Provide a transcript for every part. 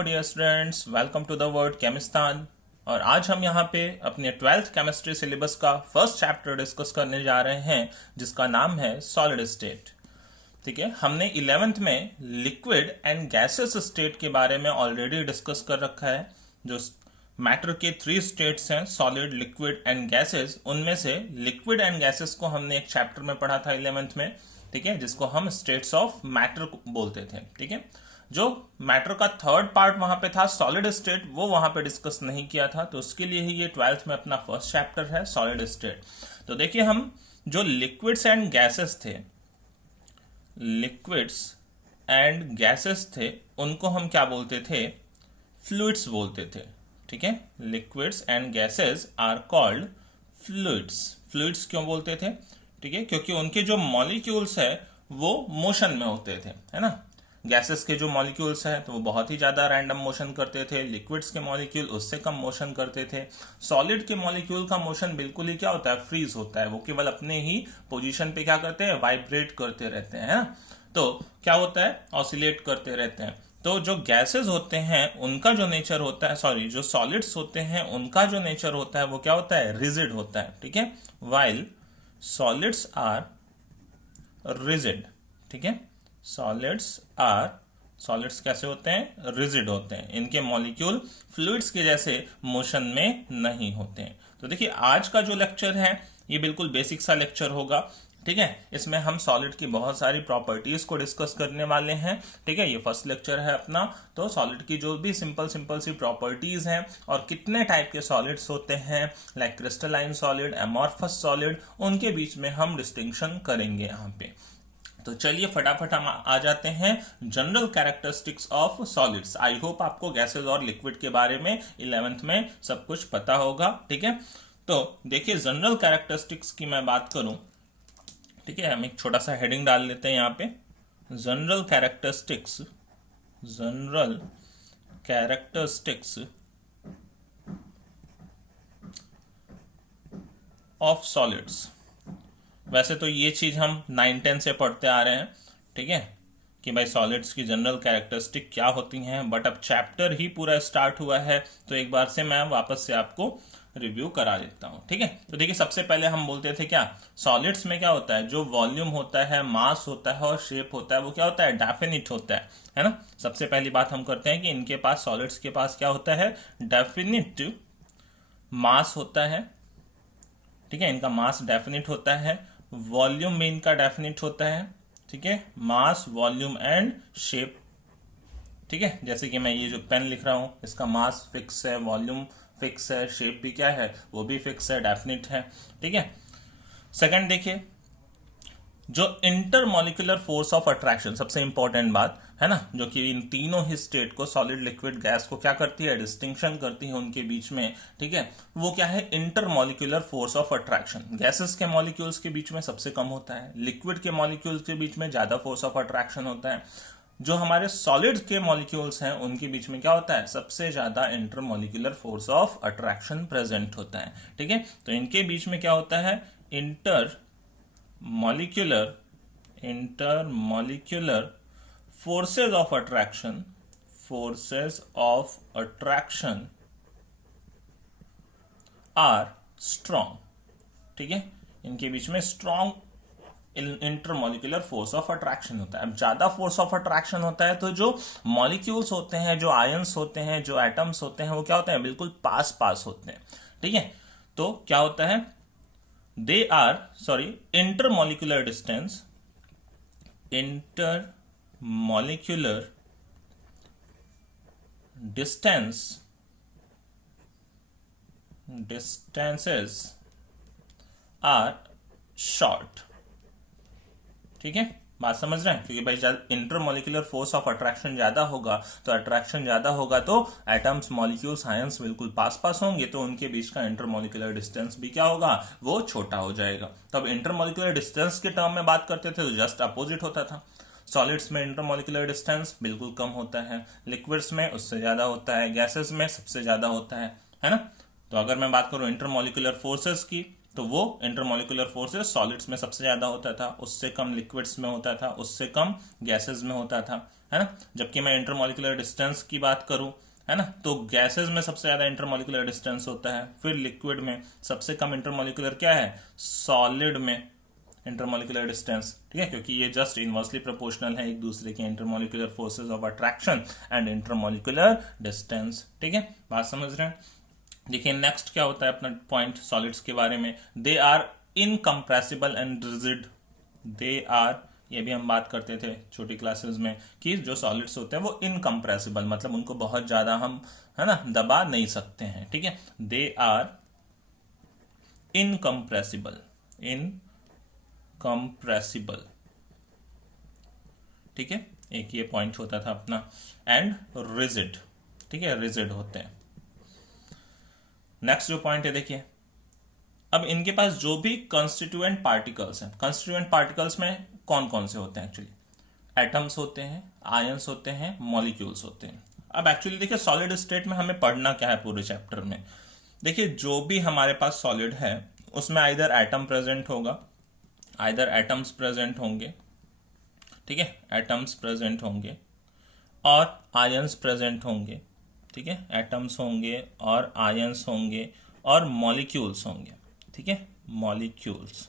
Hello dear students, welcome to the world केमिस्तान। और आज हम यहाँ पे अपने 12th केमिस्ट्री सिलेबस का फर्स्ट चैप्टर डिस्कस करने जा रहे हैं जिसका नाम है सॉलिड स्टेट। ठीक है, हमने 11th में लिक्विड एंड गैसेस स्टेट के बारे में ऑलरेडी डिस्कस कर रखा है। जो मैटर के 3 स्टेट्स हैं, सॉलिड, लिक्विड एंड गैसेस, उनमें से लिक्विड एंड गैसेस को हमने एक चैप्टर में पढ़ा था 11th में। ठीक है, जिसको हम स्टेट्स ऑफ मैटर बोलते थे। ठीक है, जो मैटर का थर्ड पार्ट वहां पे था सॉलिड स्टेट, वो वहां पे डिस्कस नहीं किया था, तो उसके लिए ही ये 12th में अपना फर्स्ट चैप्टर है सॉलिड स्टेट। तो देखिए, हम जो लिक्विड्स एंड गैसेस थे, लिक्विड्स एंड गैसेस थे, उनको हम क्या बोलते थे? फ्लूइड्स बोलते थे। ठीक है, liquids and gases are called fluids. Fluids क्यों बोलते थे? ठीक है, क्योंकि उनके जो मॉलिक्यूल्स है वो मोशन में होते थे, है ना। गैसेस के जो मॉलिक्यूल्स हैं तो वो बहुत ही ज्यादा रैंडम मोशन करते थे, लिक्विड्स के मॉलिक्यूल उससे कम मोशन करते थे। सॉलिड के मॉलिक्यूल का मोशन बिल्कुल ही क्या होता है? फ्रीज होता है। वो केवल अपने ही पोजीशन पे क्या करते हैं? वाइब्रेट करते रहते हैं, है ना। तो क्या होता है? ऑसिलेट करते रहते हैं। तो जो गैसेस होते हैं उनका जो नेचर होता है, सॉरी, जो सॉलिड्स होते हैं उनका जो नेचर होता है वो क्या होता है? रिजिड होता है। ठीक है, वाइल सॉलिड्स आर रिजिड। ठीक है, सॉलिड्स कैसे होते हैं? रिजिड होते हैं। इनके मॉलिक्यूल फ्लूइड्स के जैसे मोशन में नहीं होते हैं। तो देखिए, आज का जो लेक्चर है ये बिल्कुल बेसिक सा लेक्चर होगा। ठीक है, इसमें हम सॉलिड की बहुत सारी प्रॉपर्टीज को डिस्कस करने वाले हैं। ठीक है, ये फर्स्ट लेक्चर है अपना। तो सॉलिड की जो भी सिंपल सी प्रॉपर्टीज हैं और कितने टाइप के सॉलिड्स होते हैं, like crystalline solid, amorphous solid, उनके बीच में हम डिस्टिंक्शन करेंगे यहाँ पे। तो चलिए फटाफट हम आ जाते हैं general characteristics of solids. I hope आपको गैसेस और लिक्विड के बारे में 11th में सब कुछ पता होगा। ठीक है, तो देखिए, जनरल कैरेक्टरिस्टिक्स की मैं बात करूं, ठीक है, हम एक छोटा सा हेडिंग डाल लेते हैं यहाँ पे, जनरल कैरेक्टरिस्टिक्स ऑफ सॉलिड्स। वैसे तो ये चीज हम 9-10 से पढ़ते आ रहे हैं, ठीक है, कि भाई सॉलिड्स की जनरल कैरेक्टरिस्टिक क्या होती हैं, बट अब चैप्टर ही पूरा स्टार्ट हुआ है तो एक बार से मैं वापस से आपको रिव्यू करा देता हूं। ठीक है, तो देखिए, सबसे पहले हम बोलते थे क्या, सॉलिड्स में क्या होता है? जो वॉल्यूम होता है, मास होता है और शेप होता है, वो क्या होता है? डेफिनिट होता है ना। सबसे पहली बात हम करते हैं कि इनके पास, सॉलिड्स के पास क्या होता है? डेफिनिट मास होता है। ठीक है, इनका मास डेफिनिट होता है, वॉल्यूम में इनका डेफिनिट होता है। ठीक है, मास, वॉल्यूम एंड शेप। ठीक है, जैसे कि मैं ये जो पेन लिख रहा हूं, इसका मास फिक्स है, वॉल्यूम फिक्स है, शेप भी क्या है? वो भी फिक्स है, डेफिनिट है। ठीक है, सेकंड देखिए, जो इंटरमॉलिक्यूलर फोर्स ऑफ अट्रैक्शन, सबसे इंपॉर्टेंट बात है ना, जो कि इन तीनों ही स्टेट को, सॉलिड, लिक्विड, गैस को क्या करती है? डिस्टिंक्शन करती है उनके बीच में। ठीक है, वो क्या है? Intermolecular force of attraction. Gases के मॉलिक्यूल्स के बीच में सबसे कम होता है, लिक्विड के मॉलिक्यूल्स के बीच में ज्यादा फोर्स ऑफ अट्रैक्शन होता है। जो हमारे सॉलिड के मॉलिक्यूल्स हैं उनके बीच में क्या होता है? सबसे ज्यादा intermolecular force of attraction present होता है। ठीक है, तो इनके बीच में क्या होता है? intermolecular forces of attraction are strong। ठीक है, इनके बीच में strong intermolecular force of attraction होता है। अब ज्यादा फोर्स ऑफ अट्रैक्शन होता है तो जो मॉलिक्यूल्स होते हैं, जो आयंस होते हैं, जो एटम्स होते हैं, वो क्या होते हैं? बिल्कुल पास होते हैं। ठीक है, तो क्या होता है? intermolecular distances are short। ठीक है, बात समझ रहे हैं? क्योंकि भाई इंटरमॉलिक्यूलर फोर्स ऑफ अट्रैक्शन ज्यादा होगा, तो अट्रैक्शन ज्यादा होगा तो एटम्स, मॉलिक्यूल्स, आयंस बिल्कुल पास होंगे, तो उनके बीच का इंटरमॉलिक्यूलर डिस्टेंस भी क्या होगा? वो छोटा हो जाएगा। तो अब इंटरमॉलिक्यूलर डिस्टेंस के टर्म में बात करते थे तो जस्ट अपोजिट होता था। सॉलिड्स में इंटरमॉलिक्यूलर डिस्टेंस बिल्कुल कम होता है, लिक्विड्स में उससे ज्यादा होता है, गैसेस में सबसे ज्यादा होता है ना। तो अगर मैं बात करूं इंटरमॉलिक्यूलर फोर्सेस की, तो वो इंटरमोलिकुलर फोर्सेस सॉलिड्स में सबसे ज्यादा होता था, उससे कम लिक्विड्स में होता था, उससे कम गैसेस में होता था, है ना। जबकि मैं इंटरमोलिकुलर डिस्टेंस की बात करूं, है ना, तो गैसेस में सबसे ज्यादा इंटरमोलिकुलर डिस्टेंस होता है, फिर लिक्विड में सबसे कम इंटरमोलिकुलर क्या है, सॉलिड में इंटरमोलिकुलर डिस्टेंस, ठीक है, क्योंकि ये जस्ट इनवर्सली प्रोपोर्शनल है एक दूसरे के, intermolecular forces of attraction and intermolecular distance, ठीक है, बात समझ रहे हैं। देखिए नेक्स्ट क्या होता है अपना पॉइंट सॉलिड्स के बारे में, they are incompressible and rigid. They are, ये भी हम बात करते थे छोटी क्लासेस में कि जो सॉलिड्स होते हैं वो इनकम्प्रेसिबल, मतलब उनको बहुत ज्यादा हम, है ना, दबा नहीं सकते हैं, ठीक है। दे आर इनकम्प्रेसिबल, इनकम्प्रेसिबल, ठीक है, एक ये पॉइंट होता था अपना, एंड रिजिड, ठीक है, रिजिड होते हैं। नेक्स्ट जो पॉइंट है देखिए, अब इनके पास जो भी कंस्टिट्यूएंट पार्टिकल्स हैं, कंस्टिट्यूएंट पार्टिकल्स में कौन कौन से होते हैं एक्चुअली, एटम्स होते हैं, आयंस होते हैं, मॉलिक्यूल्स होते हैं। अब एक्चुअली देखिए सॉलिड स्टेट में हमें पढ़ना क्या है पूरे चैप्टर में, देखिए जो भी हमारे पास सॉलिड है उसमें आइदर एटम प्रेजेंट होगा, आइदर एटम्स प्रेजेंट होंगे, ठीक है, एटम्स प्रेजेंट होंगे, और आयंस प्रेजेंट होंगे, ठीक है, एटम्स होंगे और आयंस होंगे और मॉलिक्यूल्स होंगे, ठीक है, मॉलिक्यूल्स।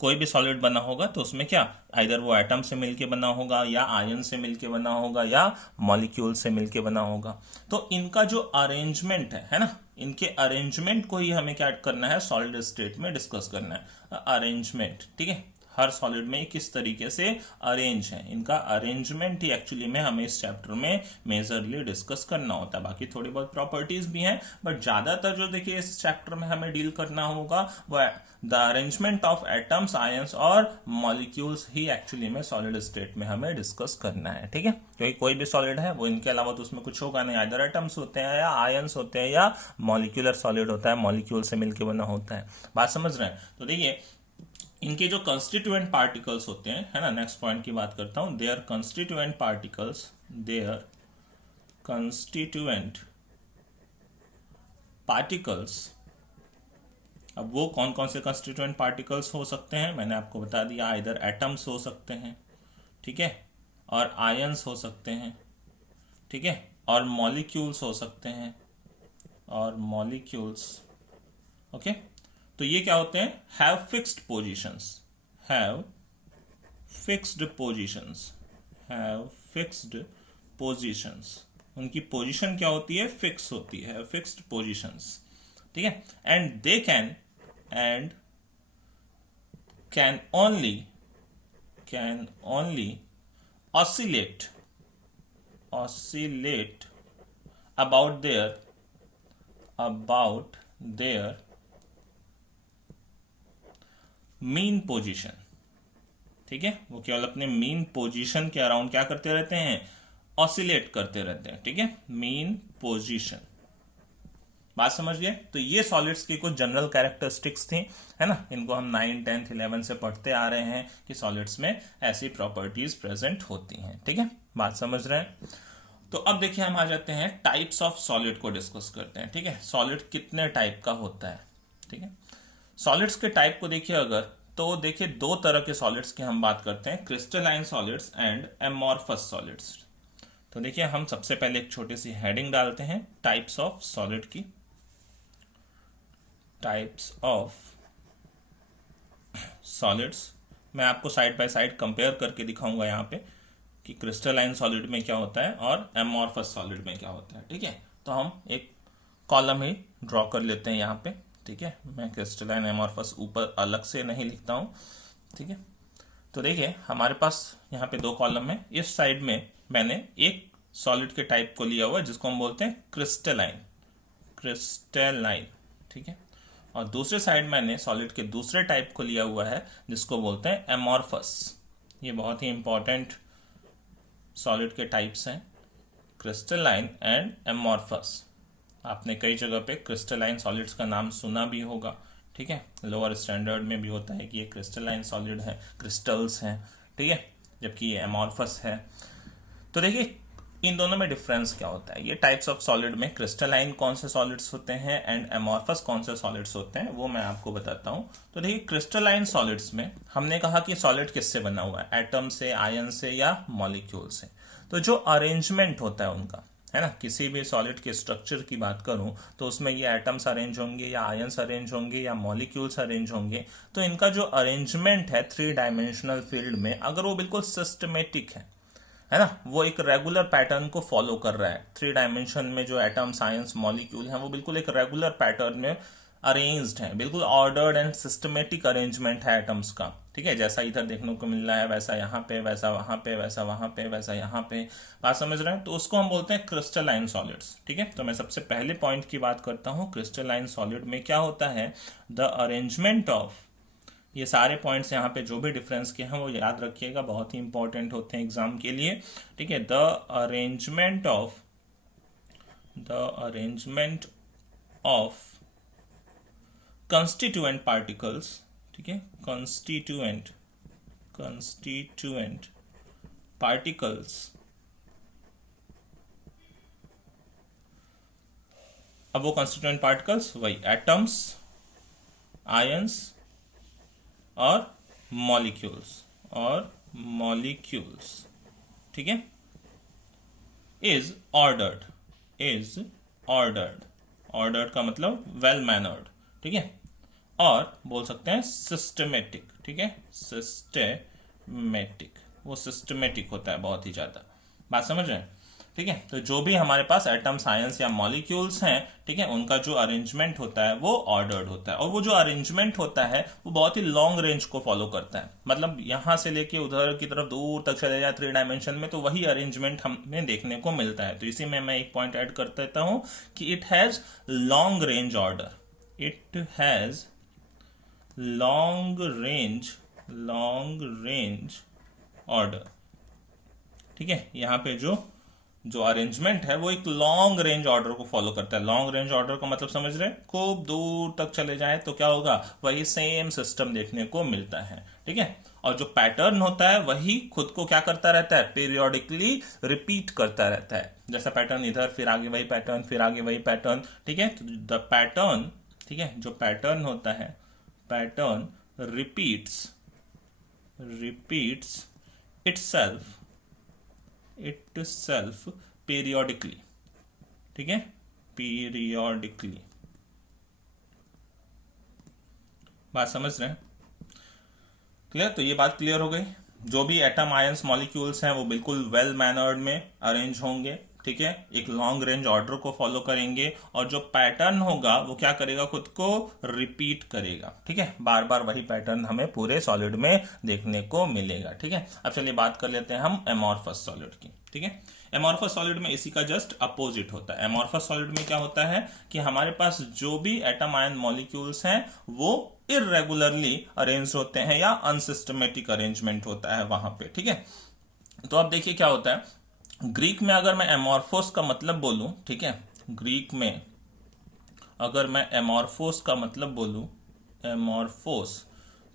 कोई भी सॉलिड बना होगा तो उसमें क्या, आइदर वो एटम से मिलके बना होगा या आयन से मिलके बना होगा या मॉलिक्यूल से मिलके बना होगा। तो इनका जो अरेंजमेंट है ना, इनके अरेंजमेंट को ही हमें क्या करना है, सॉलिड स्टेट में डिस्कस करना है, अरेंजमेंट, ठीक है, हर सॉलिड में किस तरीके से अरेंज है, इनका अरेंजमेंट ही एक्चुअली में हमें इस चैप्टर में मेजरली डिस्कस करना होता है। बाकी थोड़ी बहुत प्रॉपर्टीज भी हैं, बट ज्यादातर जो देखिए इस चैप्टर में हमें डील करना होगा वो the arrangement of atoms, ions और मॉलिक्यूल्स ही एक्चुअली में सॉलिड स्टेट में हमें डिस्कस करना है, ठीक है। क्योंकि कोई भी सॉलिड है वो इनके अलावा तो उसमें कुछ होगा नहीं, आइदर एटम्स होते हैं या आयंस होते हैं या मॉलिक्यूलर सॉलिड होता है, मॉलिक्यूल से मिलकर बना होता है, बात समझ रहे हैं। तो देखिए इनके जो कंस्टिट्यूएंट पार्टिकल्स होते हैं, है ना, नेक्स्ट पॉइंट की बात करता हूं, their constituent particles, their constituent particles. अब वो कौन कौन से कंस्टिट्यूएंट पार्टिकल्स हो सकते हैं, मैंने आपको बता दिया, इधर एटम्स हो सकते हैं, ठीक है, और आयंस हो सकते हैं, ठीक है, और मॉलिक्यूल्स हो सकते हैं, और मॉलिक्यूल्स, ओके। तो ये क्या होते हैं, have fixed positions, have fixed positions, have fixed positions, उनकी पोजीशन क्या होती है, फिक्स होती है, फिक्स्ड पोजीशंस, ठीक है। And they can, and can only oscillate about their mean position, ठीक है, वो केवल अपने मीन पोजीशन के अराउंड क्या करते रहते हैं, ऑसिलेट करते रहते हैं, ठीक है, मीन पोजीशन, बात समझिए। तो ये सॉलिड्स की कुछ जनरल कैरेक्टरिस्टिक्स थी, है ना, इनको हम 9, 10, 11 से पढ़ते आ रहे हैं कि सॉलिड्स में ऐसी प्रॉपर्टीज प्रेजेंट होती हैं, ठीक है, बात समझ रहे हैं। तो अब देखिए हम आ जाते हैं टाइप्स ऑफ सॉलिड को डिस्कस करते हैं, ठीक है, सॉलिड कितने टाइप का होता है, ठीक है। सॉलिड्स के टाइप को देखिए अगर, तो देखिए दो तरह के सॉलिड्स की हम बात करते हैं, crystalline solids and amorphous solids. तो देखिए हम सबसे पहले एक छोटी सी हेडिंग डालते हैं टाइप्स ऑफ सॉलिड की, टाइप्स ऑफ सॉलिड्स। मैं आपको साइड बाय साइड कंपेयर करके दिखाऊंगा यहाँ पे कि क्रिस्टलाइन सॉलिड में क्या होता है और एमॉर्फस सॉलिड में क्या होता है, ठीक है। तो हम एक कॉलम ही ड्रॉ कर लेते हैं यहाँ पे, ठीक है, मैं क्रिस्टलाइन एमॉर्फस ऊपर अलग से नहीं लिखता हूँ, ठीक है। तो देखिए हमारे पास यहाँ पे दो कॉलम है, इस साइड में मैंने एक सॉलिड के टाइप को लिया हुआ है जिसको हम बोलते हैं क्रिस्टलाइन, क्रिस्टलाइन, ठीक है, और दूसरे साइड मैंने सॉलिड के दूसरे टाइप को लिया हुआ है जिसको बोलते हैं एमॉर्फस। ये बहुत ही इंपॉर्टेंट सॉलिड के टाइप्स हैं, क्रिस्टलाइन एंड एमॉर्फस। आपने कई जगह पे क्रिस्टलाइन सॉलिड्स का नाम सुना भी होगा, ठीक है, लोअर स्टैंडर्ड में भी होता है कि ये क्रिस्टलाइन सॉलिड है, क्रिस्टल्स हैं, ठीक है, जबकि ये एमॉर्फस है। तो देखिए इन दोनों में डिफरेंस क्या होता है, ये टाइप्स ऑफ सॉलिड में क्रिस्टलाइन कौन से सॉलिड्स होते हैं एंड एमॉर्फस कौन से सॉलिड्स होते हैं, वो मैं आपको बताता हूं। तो देखिए, क्रिस्टलाइन सॉलिड्स में हमने कहा कि सॉलिड किससे बना हुआ है, एटम से, आयन से या मॉलिक्यूल से। तो जो अरेंजमेंट होता है उनका, है ना, किसी भी सॉलिड के स्ट्रक्चर की बात करूं तो उसमें ये एटम्स अरेंज होंगे या आयंस अरेंज होंगे या मॉलिक्यूल्स अरेंज होंगे। तो इनका जो अरेंजमेंट है थ्री डायमेंशनल फील्ड में, अगर वो बिल्कुल सिस्टमेटिक है ना, वो एक रेगुलर पैटर्न को फॉलो कर रहा है, थ्री डायमेंशन में जो एटम्स, आयंस, मॉलिक्यूल हैं वो बिल्कुल एक रेगुलर पैटर्न में अरेंज्ड है, बिल्कुल ऑर्डर्ड एंड सिस्टमेटिक अरेंजमेंट है एटम्स का, ठीक है। जैसा इधर देखने को मिल रहा है वैसा यहाँ पे, वैसा वहां पे, वैसा वहां पे, वैसा यहाँ पे, बात समझ रहे हैं। तो उसको हम बोलते हैं क्रिस्टलाइन सॉलिड्स, ठीक है। तो मैं सबसे पहले पॉइंट की बात करता हूँ, क्रिस्टलाइन सॉलिड में क्या होता है, द अरेंजमेंट ऑफ, ये सारे पॉइंट्स यहाँ पे जो भी डिफरेंस के हैं वो याद रखिएगा, बहुत ही इंपॉर्टेंट होते हैं एग्जाम के लिए, ठीक है। The arrangement of constituent particles, ठीक है, कंस्टिट्यूएंट पार्टिकल्स। अब वो कंस्टिट्यूएंट पार्टिकल्स वही एटम्स, आयंस और मॉलिक्यूल्स, ठीक है, इज ऑर्डर्ड का मतलब वेल मैनर्ड, ठीक है, और बोल सकते हैं सिस्टमेटिक, ठीक है, सिस्टमेटिक, वो सिस्टमेटिक होता है बहुत ही ज्यादा, बात समझ रहे हैं, ठीक है। तो जो भी हमारे पास एटम्स, आयंस या मॉलिक्यूल्स हैं, ठीक है, उनका जो अरेंजमेंट होता है वो ऑर्डर्ड होता है, और वो जो अरेंजमेंट होता है वो बहुत ही लॉन्ग रेंज को फॉलो करता है, मतलब यहां से लेके उधर की तरफ दूर तक चले जाए थ्री डायमेंशन में, तो वही अरेंजमेंट हमें देखने को मिलता है। तो इसी में मैं एक पॉइंट ऐड कर देता हूं कि it has long range order, it has long range order, ठीक है। यहाँ पे जो अरेंजमेंट है वो एक लॉन्ग रेंज ऑर्डर को फॉलो करता है। लॉन्ग रेंज ऑर्डर का मतलब समझ रहे हैं, खूब दूर तक चले जाए तो क्या होगा, वही सेम सिस्टम देखने को मिलता है, ठीक है। और जो पैटर्न होता है वही खुद को क्या करता रहता है, पीरियोडिकली रिपीट करता रहता है, जैसा पैटर्न इधर, फिर आगे वही पैटर्न, फिर आगे वही पैटर्न, ठीक है। तो द पैटर्न, ठीक है, जो पैटर्न होता है, पैटर्न रिपीट्स इटसेल्फ पीरियोडिकली, ठीक है, पीरियोडिकली, बात समझ रहे हैं, क्लियर। तो ये बात क्लियर हो गई, जो भी एटम, आयंस, मॉलिक्यूल्स हैं वो बिल्कुल वेल मैनर्ड में अरेंज होंगे, ठीक है, एक लॉन्ग रेंज ऑर्डर को फॉलो करेंगे, और जो पैटर्न होगा वो क्या करेगा, खुद को रिपीट करेगा, ठीक है, बार बार वही पैटर्न हमें पूरे सॉलिड में देखने को मिलेगा, ठीक है। अब चलिए बात कर लेते हैं हम एमॉर्फस सॉलिड की, ठीक है। एमॉर्फस सॉलिड में इसी का जस्ट अपोजिट होता है। एमॉर्फस सॉलिड में क्या होता है कि हमारे पास जो भी एटम, आयन, मॉलिक्यूल्स हैं वो इरेगुलरली अरेंज होते हैं या अनसिस्टमेटिक अरेंजमेंट होता है वहां पे, ठीक है। तो अब देखिए क्या होता है, ग्रीक में अगर मैं एमॉर्फोस का मतलब बोलूं, ठीक है, ग्रीक में अगर मैं एमॉर्फोस का मतलब बोलूं, एमॉर्फोस,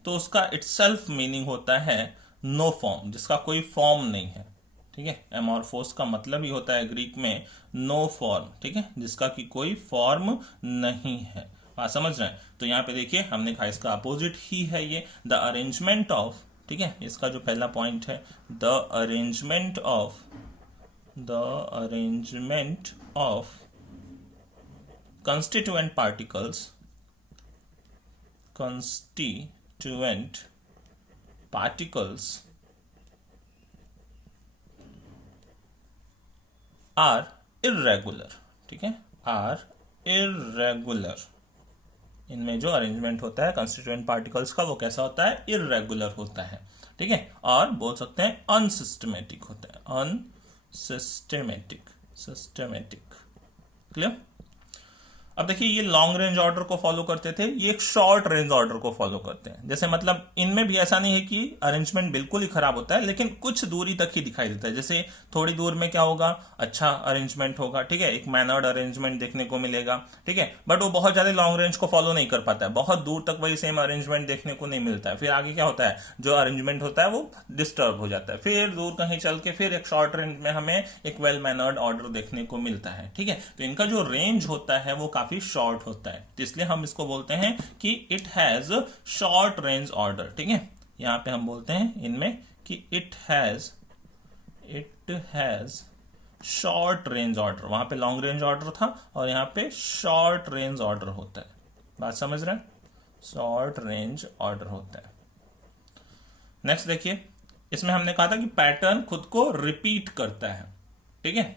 तो उसका इटसेल्फ मीनिंग होता है नो फॉर्म, जिसका कोई फॉर्म नहीं है, ठीक है। एमॉर्फोस का मतलब ही होता है ग्रीक में नो फॉर्म, ठीक है, जिसका की कोई फॉर्म नहीं है, बात समझ रहे हैं। तो यहाँ पे देखिए हमने कहा इसका अपोजिट ही है ये, द अरेंजमेंट ऑफ, ठीक है, इसका जो पहला पॉइंट है, the arrangement of constituent particles are irregular, ठीक है, are irregular, इनमें जो अरेंजमेंट होता है कंस्टिट्यूएंट पार्टिकल्स का वो कैसा होता है, इरेगुलर होता है, ठीक है, और बोल सकते हैं अनसिस्टमेटिक होता है, सिस्टमेटिक, क्लियर। अब देखिए ये लॉन्ग रेंज ऑर्डर को फॉलो करते थे, ये एक शॉर्ट रेंज ऑर्डर को फॉलो करते हैं। जैसे मतलब इनमें भी ऐसा नहीं है कि अरेंजमेंट बिल्कुल ही खराब होता है, लेकिन कुछ दूरी तक ही दिखाई देता है। जैसे थोड़ी दूर में क्या होगा, अच्छा अरेंजमेंट होगा, ठीक है, एक मैनर्ड अरेंजमेंट देखने को मिलेगा, ठीक है, बट वो बहुत ज्यादा लॉन्ग रेंज को फॉलो नहीं कर पाता है, बहुत दूर तक वही सेम अरेंजमेंट देखने को नहीं मिलता है। फिर आगे क्या होता है, जो अरेंजमेंट होता है वो डिस्टर्ब हो जाता है, फिर दूर कहीं चल के फिर एक शॉर्ट रेंज में हमें एक वेल मैनर्ड ऑर्डर देखने को मिलता है, ठीक है। तो इनका जो रेंज होता है वो काफी शॉर्ट होता है, तो इसलिए हम इसको बोलते हैं कि it has short range order, ठीक है। यहां पे हम बोलते हैं इनमें कि it has short range order, वहां पे लॉन्ग रेंज ऑर्डर था और यहां पे शॉर्ट रेंज ऑर्डर होता है। बात समझ रहे हैं, शॉर्ट रेंज ऑर्डर होता है। नेक्स्ट देखिए, इसमें हमने कहा था कि पैटर्न खुद को रिपीट करता है, ठीक है।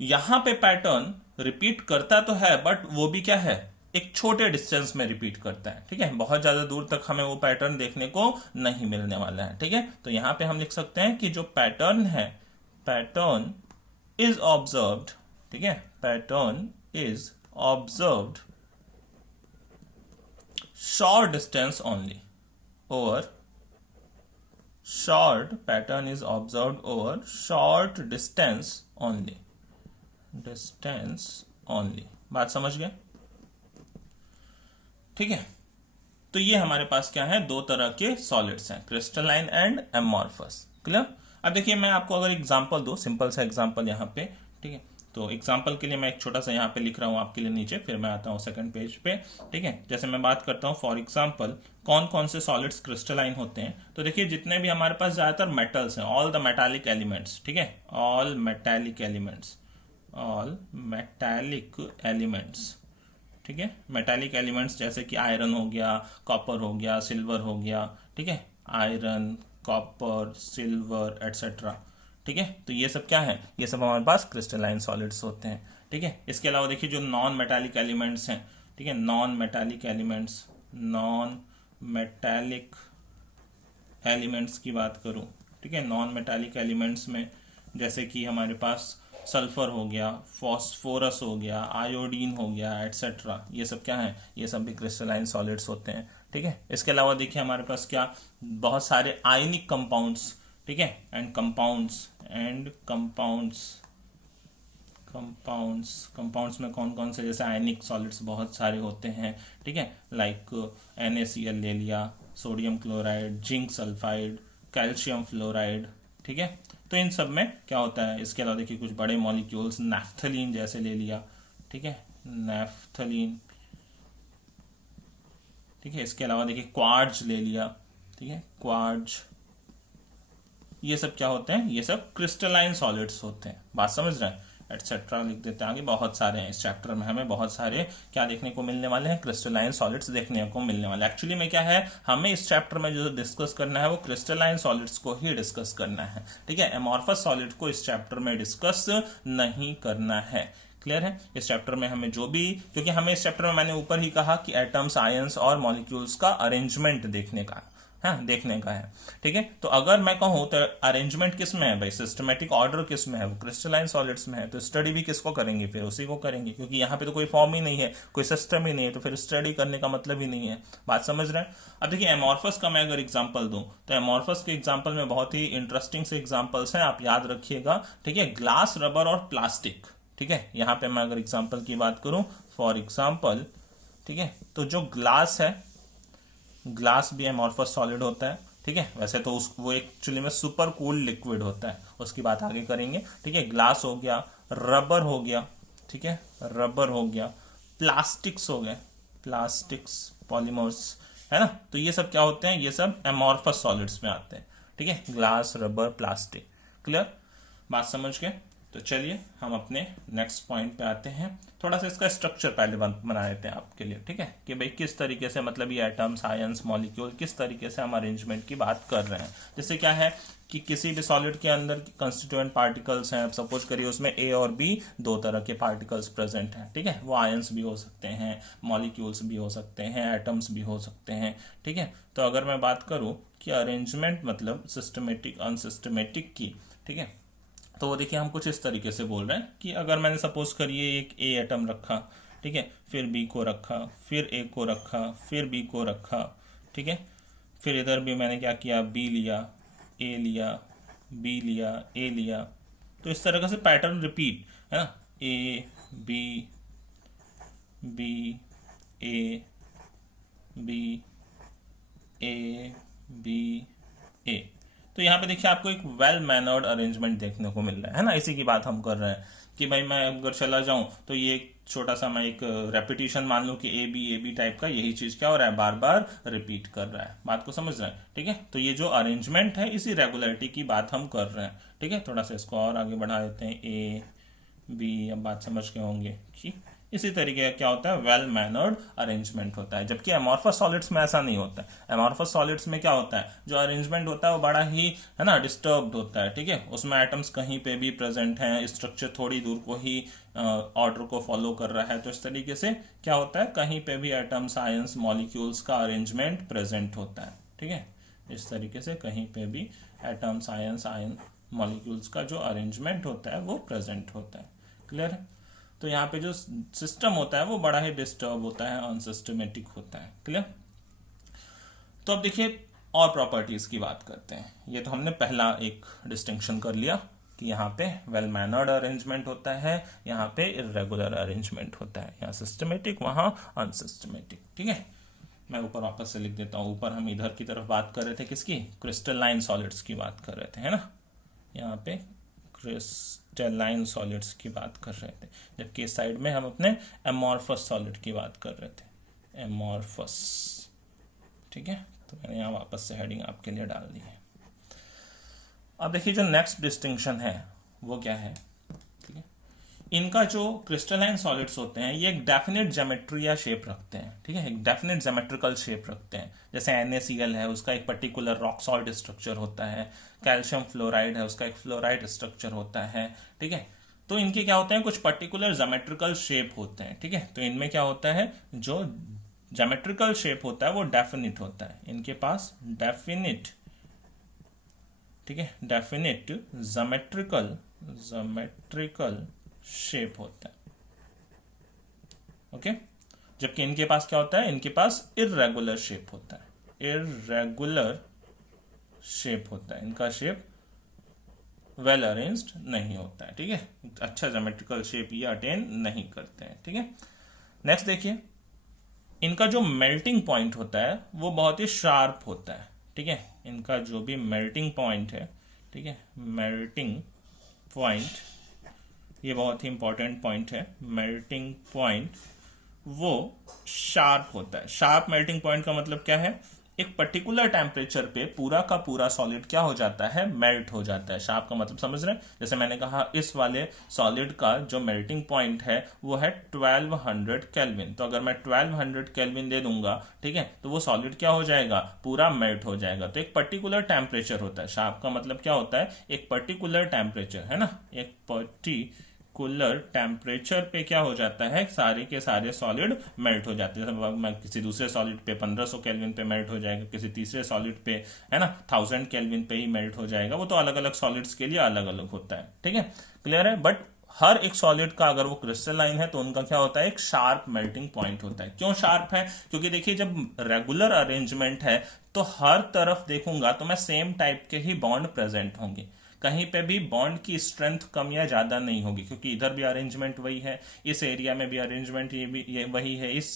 यहां पे पैटर्न रिपीट करता तो है, बट वो भी क्या है, एक छोटे डिस्टेंस में रिपीट करता है, ठीक है। बहुत ज्यादा दूर तक हमें वो पैटर्न देखने को नहीं मिलने वाला है, ठीक है। तो यहां पे हम लिख सकते हैं कि जो पैटर्न है, पैटर्न इज ऑब्जर्व्ड, ठीक है, pattern is observed short distance only over short pattern is observed over short distance only, distance only। बात समझ गए, ठीक है। तो ये हमारे पास क्या है, दो तरह के सॉलिड्स हैं, क्रिस्टलाइन एंड एमॉर्फस। क्लियर। अब देखिए मैं आपको अगर एग्जांपल दो, सिंपल सा एग्जांपल यहाँ पे, ठीक है। तो एग्जांपल के लिए मैं एक छोटा सा यहाँ पे लिख रहा हूँ आपके लिए नीचे, फिर मैं आता हूँ सेकंड पेज पे, ठीक है। जैसे मैं बात करता हूँ फॉर एग्जांपल कौन कौन से सॉलिड्स क्रिस्टलाइन होते हैं, तो देखिए जितने भी हमारे पास ज्यादातर मेटल्स हैं, ऑल द मेटालिक एलिमेंट्स, ठीक है, all metallic elements, all metallic elements, ठीक है। मेटालिक एलिमेंट्स जैसे कि आयरन हो गया, कॉपर हो गया, सिल्वर हो गया, ठीक है, आयरन, कॉपर, सिल्वर एटसेट्रा, ठीक है। तो ये सब क्या है, ये सब हमारे पास क्रिस्टलाइन सॉलिड्स होते हैं, ठीक है। इसके अलावा देखिए जो नॉन मेटालिक एलिमेंट्स हैं, ठीक है, non metallic elements, non metallic elements की बात करूं, ठीक है, नॉन मेटालिक एलिमेंट्स में जैसे कि हमारे पास सल्फर हो गया, फॉस्फोरस हो गया, आयोडीन हो गया एटसेट्रा, ये सब क्या है, ये सब भी क्रिस्टलाइन सॉलिड्स होते हैं, ठीक है। इसके अलावा देखिए हमारे पास क्या, बहुत सारे आयनिक कंपाउंड्स, ठीक है, एंड कंपाउंड्स में कौन कौन से, जैसे आयनिक सॉलिड्स बहुत सारे होते हैं, ठीक है, लाइक NaCl ले लिया, sodium chloride, zinc sulphide, calcium fluoride, ठीक है। तो इन सब में क्या होता है, इसके अलावा देखिए कुछ बड़े मॉलिक्यूल्स, नैफ्थलीन जैसे ले लिया, ठीक है, नैफ्थलीन, ठीक है। इसके अलावा देखिए क्वार्ट्ज ले लिया, ठीक है, क्वार्ट्ज, ये सब क्या होते हैं, ये सब क्रिस्टलाइन सॉलिड्स होते हैं। बात समझ रहे हैं, एटसेट्रा लिख देते हैं आगे, बहुत सारे हैं इस चैप्टर में, हमें बहुत सारे क्या देखने को मिलने वाले हैं, क्रिस्टलाइन सॉलिड्स देखने को मिलने वाले। एक्चुअली में क्या है, हमें इस चैप्टर में जो डिस्कस करना है वो क्रिस्टलाइन सॉलिड्स को ही डिस्कस करना है, ठीक है। एमॉर्फस सॉलिड को इस चैप्टर में डिस्कस नहीं करना है। क्लियर है। इस चैप्टर में हमें जो भी, क्योंकि हमें इस चैप्टर में मैंने ऊपर ही कहा कि एटम्स, आयंस और मॉलिक्यूल्स का अरेंजमेंट देखने का देखने का है, ठीक है। तो अगर मैं कहूं तो अरेंजमेंट किस में है भाई, सिस्टमेटिक ऑर्डर किस में है, वो क्रिस्टलाइन सॉलिड्स में है। तो स्टडी भी किसको करेंगे, फिर उसी को करेंगे, क्योंकि यहाँ पे तो कोई फॉर्म ही नहीं है, कोई सिस्टम ही नहीं है, तो फिर स्टडी करने का मतलब ही नहीं है। बात समझ रहे हैं। अब देखिए एमॉर्फस का मैं अगर एग्जाम्पल दूं तो एमॉर्फस के एग्जाम्पल में बहुत ही इंटरेस्टिंग से एग्जाम्पल्स हैं, आप याद रखिएगा, ठीक है। ग्लास, रबर और प्लास्टिक, ठीक है। यहाँ पे मैं अगर एग्जाम्पल की बात करूं, फॉर एग्जाम्पल, ठीक है, तो जो ग्लास है, ग्लास भी एमॉर्फस सॉलिड होता है, ठीक है। वैसे तो वो एक्चुअली में सुपर कूल लिक्विड होता है, उसकी बात आगे करेंगे, ठीक है। ग्लास हो गया, रबर हो गया, ठीक है, रबर हो गया, प्लास्टिक्स हो गए, प्लास्टिक्स, पॉलीमर्स, है ना। तो ये सब क्या होते हैं, ये सब एमॉर्फस सॉलिड्स में आते हैं, ठीक है। Glass, rubber, plastic. क्लियर, बात समझ गए। तो चलिए हम अपने नेक्स्ट पॉइंट पे आते हैं। थोड़ा सा इसका स्ट्रक्चर पहले बना देते हैं आपके लिए, ठीक है, कि भाई किस तरीके से, मतलब ये एटम्स, आयंस, मॉलिक्यूल, किस तरीके से हम अरेंजमेंट की बात कर रहे हैं। जैसे क्या है कि किसी भी सॉलिड के अंदर कंस्टिट्यूएंट पार्टिकल्स हैं, सपोज करिए उसमें A और B दो तरह के पार्टिकल्स प्रेजेंट हैं, ठीक है। वो आयंस भी हो सकते हैं, मॉलिक्यूल्स भी हो सकते हैं, एटम्स भी हो सकते हैं, ठीक है। तो अगर मैं बात करूं कि अरेंजमेंट मतलब सिस्टमेटिक, अनसिस्टमेटिक की, ठीक है, तो वो देखिए हम कुछ इस तरीके से बोल रहे हैं कि अगर मैंने सपोज करिए एक A एटम रखा, ठीक है, फिर बी को रखा, फिर ए को रखा, फिर बी को रखा, ठीक है, फिर इधर भी मैंने क्या किया, बी लिया, ए लिया, बी लिया, ए लिया। तो इस तरह से पैटर्न रिपीट है ना, A B, B A, B A, B A. तो यहाँ पे देखिए आपको एक वेल मैनर्ड अरेंजमेंट देखने को मिल रहा है ना, इसी की बात हम कर रहे हैं कि भाई मैं अगर चला जाऊं तो ये एक छोटा सा मैं एक रेपिटेशन मान लूं कि ए बी टाइप का यही चीज क्या हो रहा है, बार बार रिपीट कर रहा है। बात को समझ रहे हैं, ठीक है। तो ये जो अरेंजमेंट है इसी रेगुलरिटी की बात हम कर रहे हैं, ठीक है। थोड़ा सा इसको और आगे बढ़ा देते हैं, ए बी, अब बात समझ के होंगे कि इसी तरीके का क्या होता है, वेल मैनर्ड अरेंजमेंट होता है। जबकि एमॉर्फस सॉलिड्स में ऐसा नहीं होता है। एमॉर्फस सॉलिड्स में क्या होता है, जो अरेंजमेंट होता है वो बड़ा ही है ना डिस्टर्ब्ड होता है, ठीक है। उसमें एटम्स कहीं पे भी प्रेजेंट हैं, स्ट्रक्चर थोड़ी दूर को ही ऑर्डर को फॉलो कर रहा है। तो इस तरीके से क्या होता है, कहीं पे भी एटम्स, आयंस, मॉलिक्यूल्स का अरेंजमेंट प्रेजेंट होता है, ठीक है। इस तरीके से कहीं पे भी एटम्स, आयंस, मॉलिक्यूल्स का जो अरेंजमेंट होता है वो प्रेजेंट होता है। क्लियर है। तो यहाँ पे जो सिस्टम होता है वो बड़ा ही डिस्टर्ब होता है, अनसिस्टमेटिक होता है। क्लियर। तो अब देखिए और प्रॉपर्टीज की बात करते हैं। ये तो हमने पहला एक डिस्टिंक्शन कर लिया कि यहाँ पे वेल मैनर्ड अरेंजमेंट होता है, यहाँ पे इरेगुलर अरेंजमेंट होता है, यहाँ सिस्टमेटिक, वहाँ अनसिस्टमेटिक, ठीक है। मैं ऊपर वापस से लिख देता हूँ। ऊपर हम इधर की तरफ बात कर रहे थे किसकी, क्रिस्टलाइन सॉलिड्स की बात कर रहे थे, है ना। यहाँ पे क्रिस्टलाइन सॉलिड्स की बात कर रहे थे, जबकि इस साइड में हम अपने एमॉर्फस सॉलिड की बात कर रहे थे, एमॉर्फस, ठीक है। तो मैंने यहाँ वापस से हेडिंग आपके लिए डाल दी है। अब देखिए जो नेक्स्ट डिस्टिंक्शन है वो क्या है, ठीक है। इनका जो क्रिस्टलाइन सॉलिड्स होते हैं ये एक डेफिनेट ज्योमेट्री या शेप रखते हैं, ठीक है, एक डेफिनेट ज्योमेट्रिकल शेप रखते हैं। जैसे NaCl है, उसका एक पर्टिकुलर रॉक सॉल्ट स्ट्रक्चर होता है। कैल्शियम फ्लोराइड है, उसका एक फ्लोराइड स्ट्रक्चर होता है, ठीक है। तो इनके क्या होते हैं, कुछ पर्टिकुलर ज्योमेट्रिकल शेप होते हैं, ठीक है। तो इनमें क्या होता है, जो ज्योमेट्रिकल शेप होता है वो डेफिनिट होता है। इनके पास डेफिनिट, ठीक है, डेफिनिट ज्योमेट्रिकल शेप होता है, ओके। जबकि इनके पास क्या होता है, इनके पास इर्रेगुलर शेप होता है, इर्रेगुलर शेप होता है। इनका शेप वेल अरेंज्ड नहीं होता है, ठीक है। अच्छा ज्योमेट्रिकल शेप ये अटेन नहीं करते हैं, ठीक है। नेक्स्ट देखिए, इनका जो मेल्टिंग पॉइंट होता है वो बहुत ही शार्प होता है, ठीक है। इनका जो भी मेल्टिंग पॉइंट है, ठीक है, मेल्टिंग पॉइंट, ये बहुत ही इंपॉर्टेंट पॉइंट है। मेल्टिंग पॉइंट वो शार्प होता है। शार्प मेल्टिंग पॉइंट का मतलब क्या है, एक पर्टिकुलर टेम्परेचर पे पूरा का पूरा सॉलिड क्या हो जाता है, मेल्ट हो जाता है। शार्प का मतलब समझ रहे हैं। जैसे मैंने कहा इस वाले सॉलिड का जो मेल्टिंग पॉइंट है वो है 1200 केल्विन। तो अगर मैं 1200 केल्विन दे दूंगा, ठीक है, तो वो सॉलिड क्या हो जाएगा, पूरा मेल्ट हो जाएगा। तो एक पर्टिकुलर टेम्परेचर होता है। शार्प का मतलब क्या होता है, एक पर्टिकुलर टेम्परेचर, है ना, एक पर्टिकुलर टेम्परेचर पे क्या हो जाता है, सारे के सारे सॉलिड मेल्ट हो जाते हैं। मैं किसी दूसरे सॉलिड पे 1500 केल्विन पे मेल्ट हो जाएगा, किसी तीसरे सॉलिड पे है ना 1000 केल्विन पे ही मेल्ट हो जाएगा। वो तो अलग अलग सॉलिड्स के लिए अलग अलग होता है, ठीक है, क्लियर है। बट हर एक सॉलिड का अगर वो क्रिस्टलाइन है तो उनका क्या होता है, एक शार्प मेल्टिंग पॉइंट होता है। क्यों शार्प है, क्योंकि देखिए जब रेगुलर अरेंजमेंट है तो हर तरफ देखूंगा तो मैं सेम टाइप के ही बॉन्ड प्रेजेंट होंगे। कहीं पे भी बॉन्ड की स्ट्रेंथ कम या ज्यादा नहीं होगी, क्योंकि इधर भी अरेंजमेंट वही है, इस एरिया में भी अरेंजमेंट ये वही है, इस